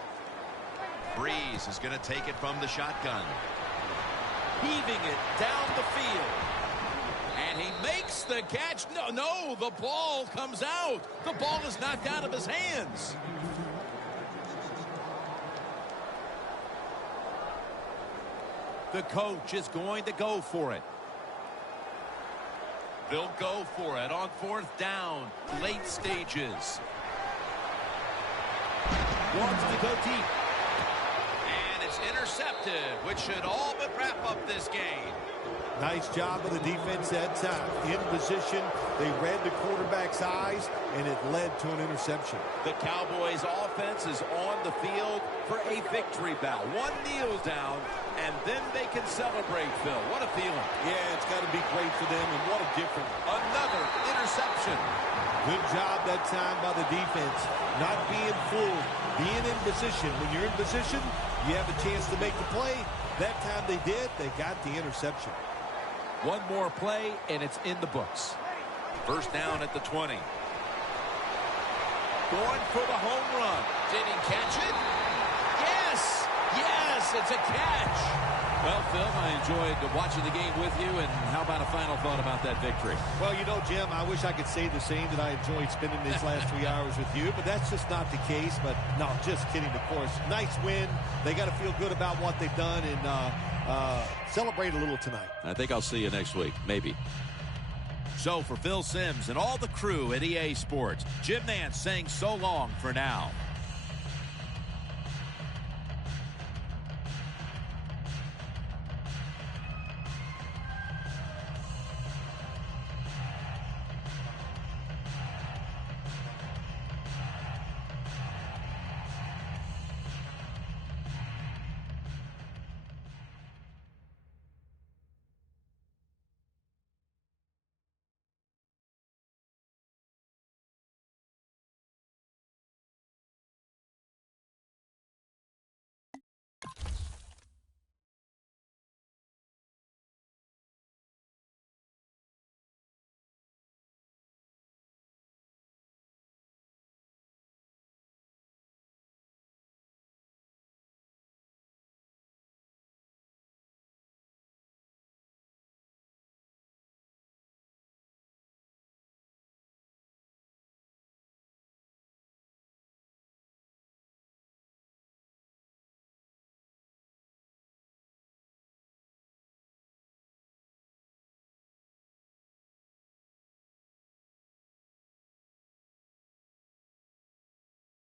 Breeze is going to take it from the shotgun. Heaving it down the field. And he makes the catch. No, the ball comes out. The ball is knocked out of his hands. The coach is going to go for it. They'll go for it on fourth down. Late stages. Wants to go deep. And it's intercepted, which should all but wrap up this game. Nice job of the defense that time. In position, they read the quarterback's eyes, and it led to an interception. The Cowboys offense is on the field for a victory bout. One kneel down, and then they can celebrate, Phil. What a feeling. Yeah, it's got to be great for them, and what a difference. Another interception. Good job that time by the defense. Not being fooled, being in position. When you're in position, you have a chance to make the play. That time they did, they got the interception. One more play, and it's in the books. First down at the 20. Going for the home run. Did he catch it? Yes! Yes, it's a catch. Well, Phil, I enjoyed watching the game with you, and how about a final thought about that victory? Well, you know, Jim, I wish I could say the same, that I enjoyed spending these last 3 hours with you, but that's just not the case. But, no, just kidding, of course. Nice win. They got to feel good about what they've done and celebrate a little tonight. I think I'll see you next week, maybe. So, for Phil Simms and all the crew at EA Sports, Jim Nance saying so long for now.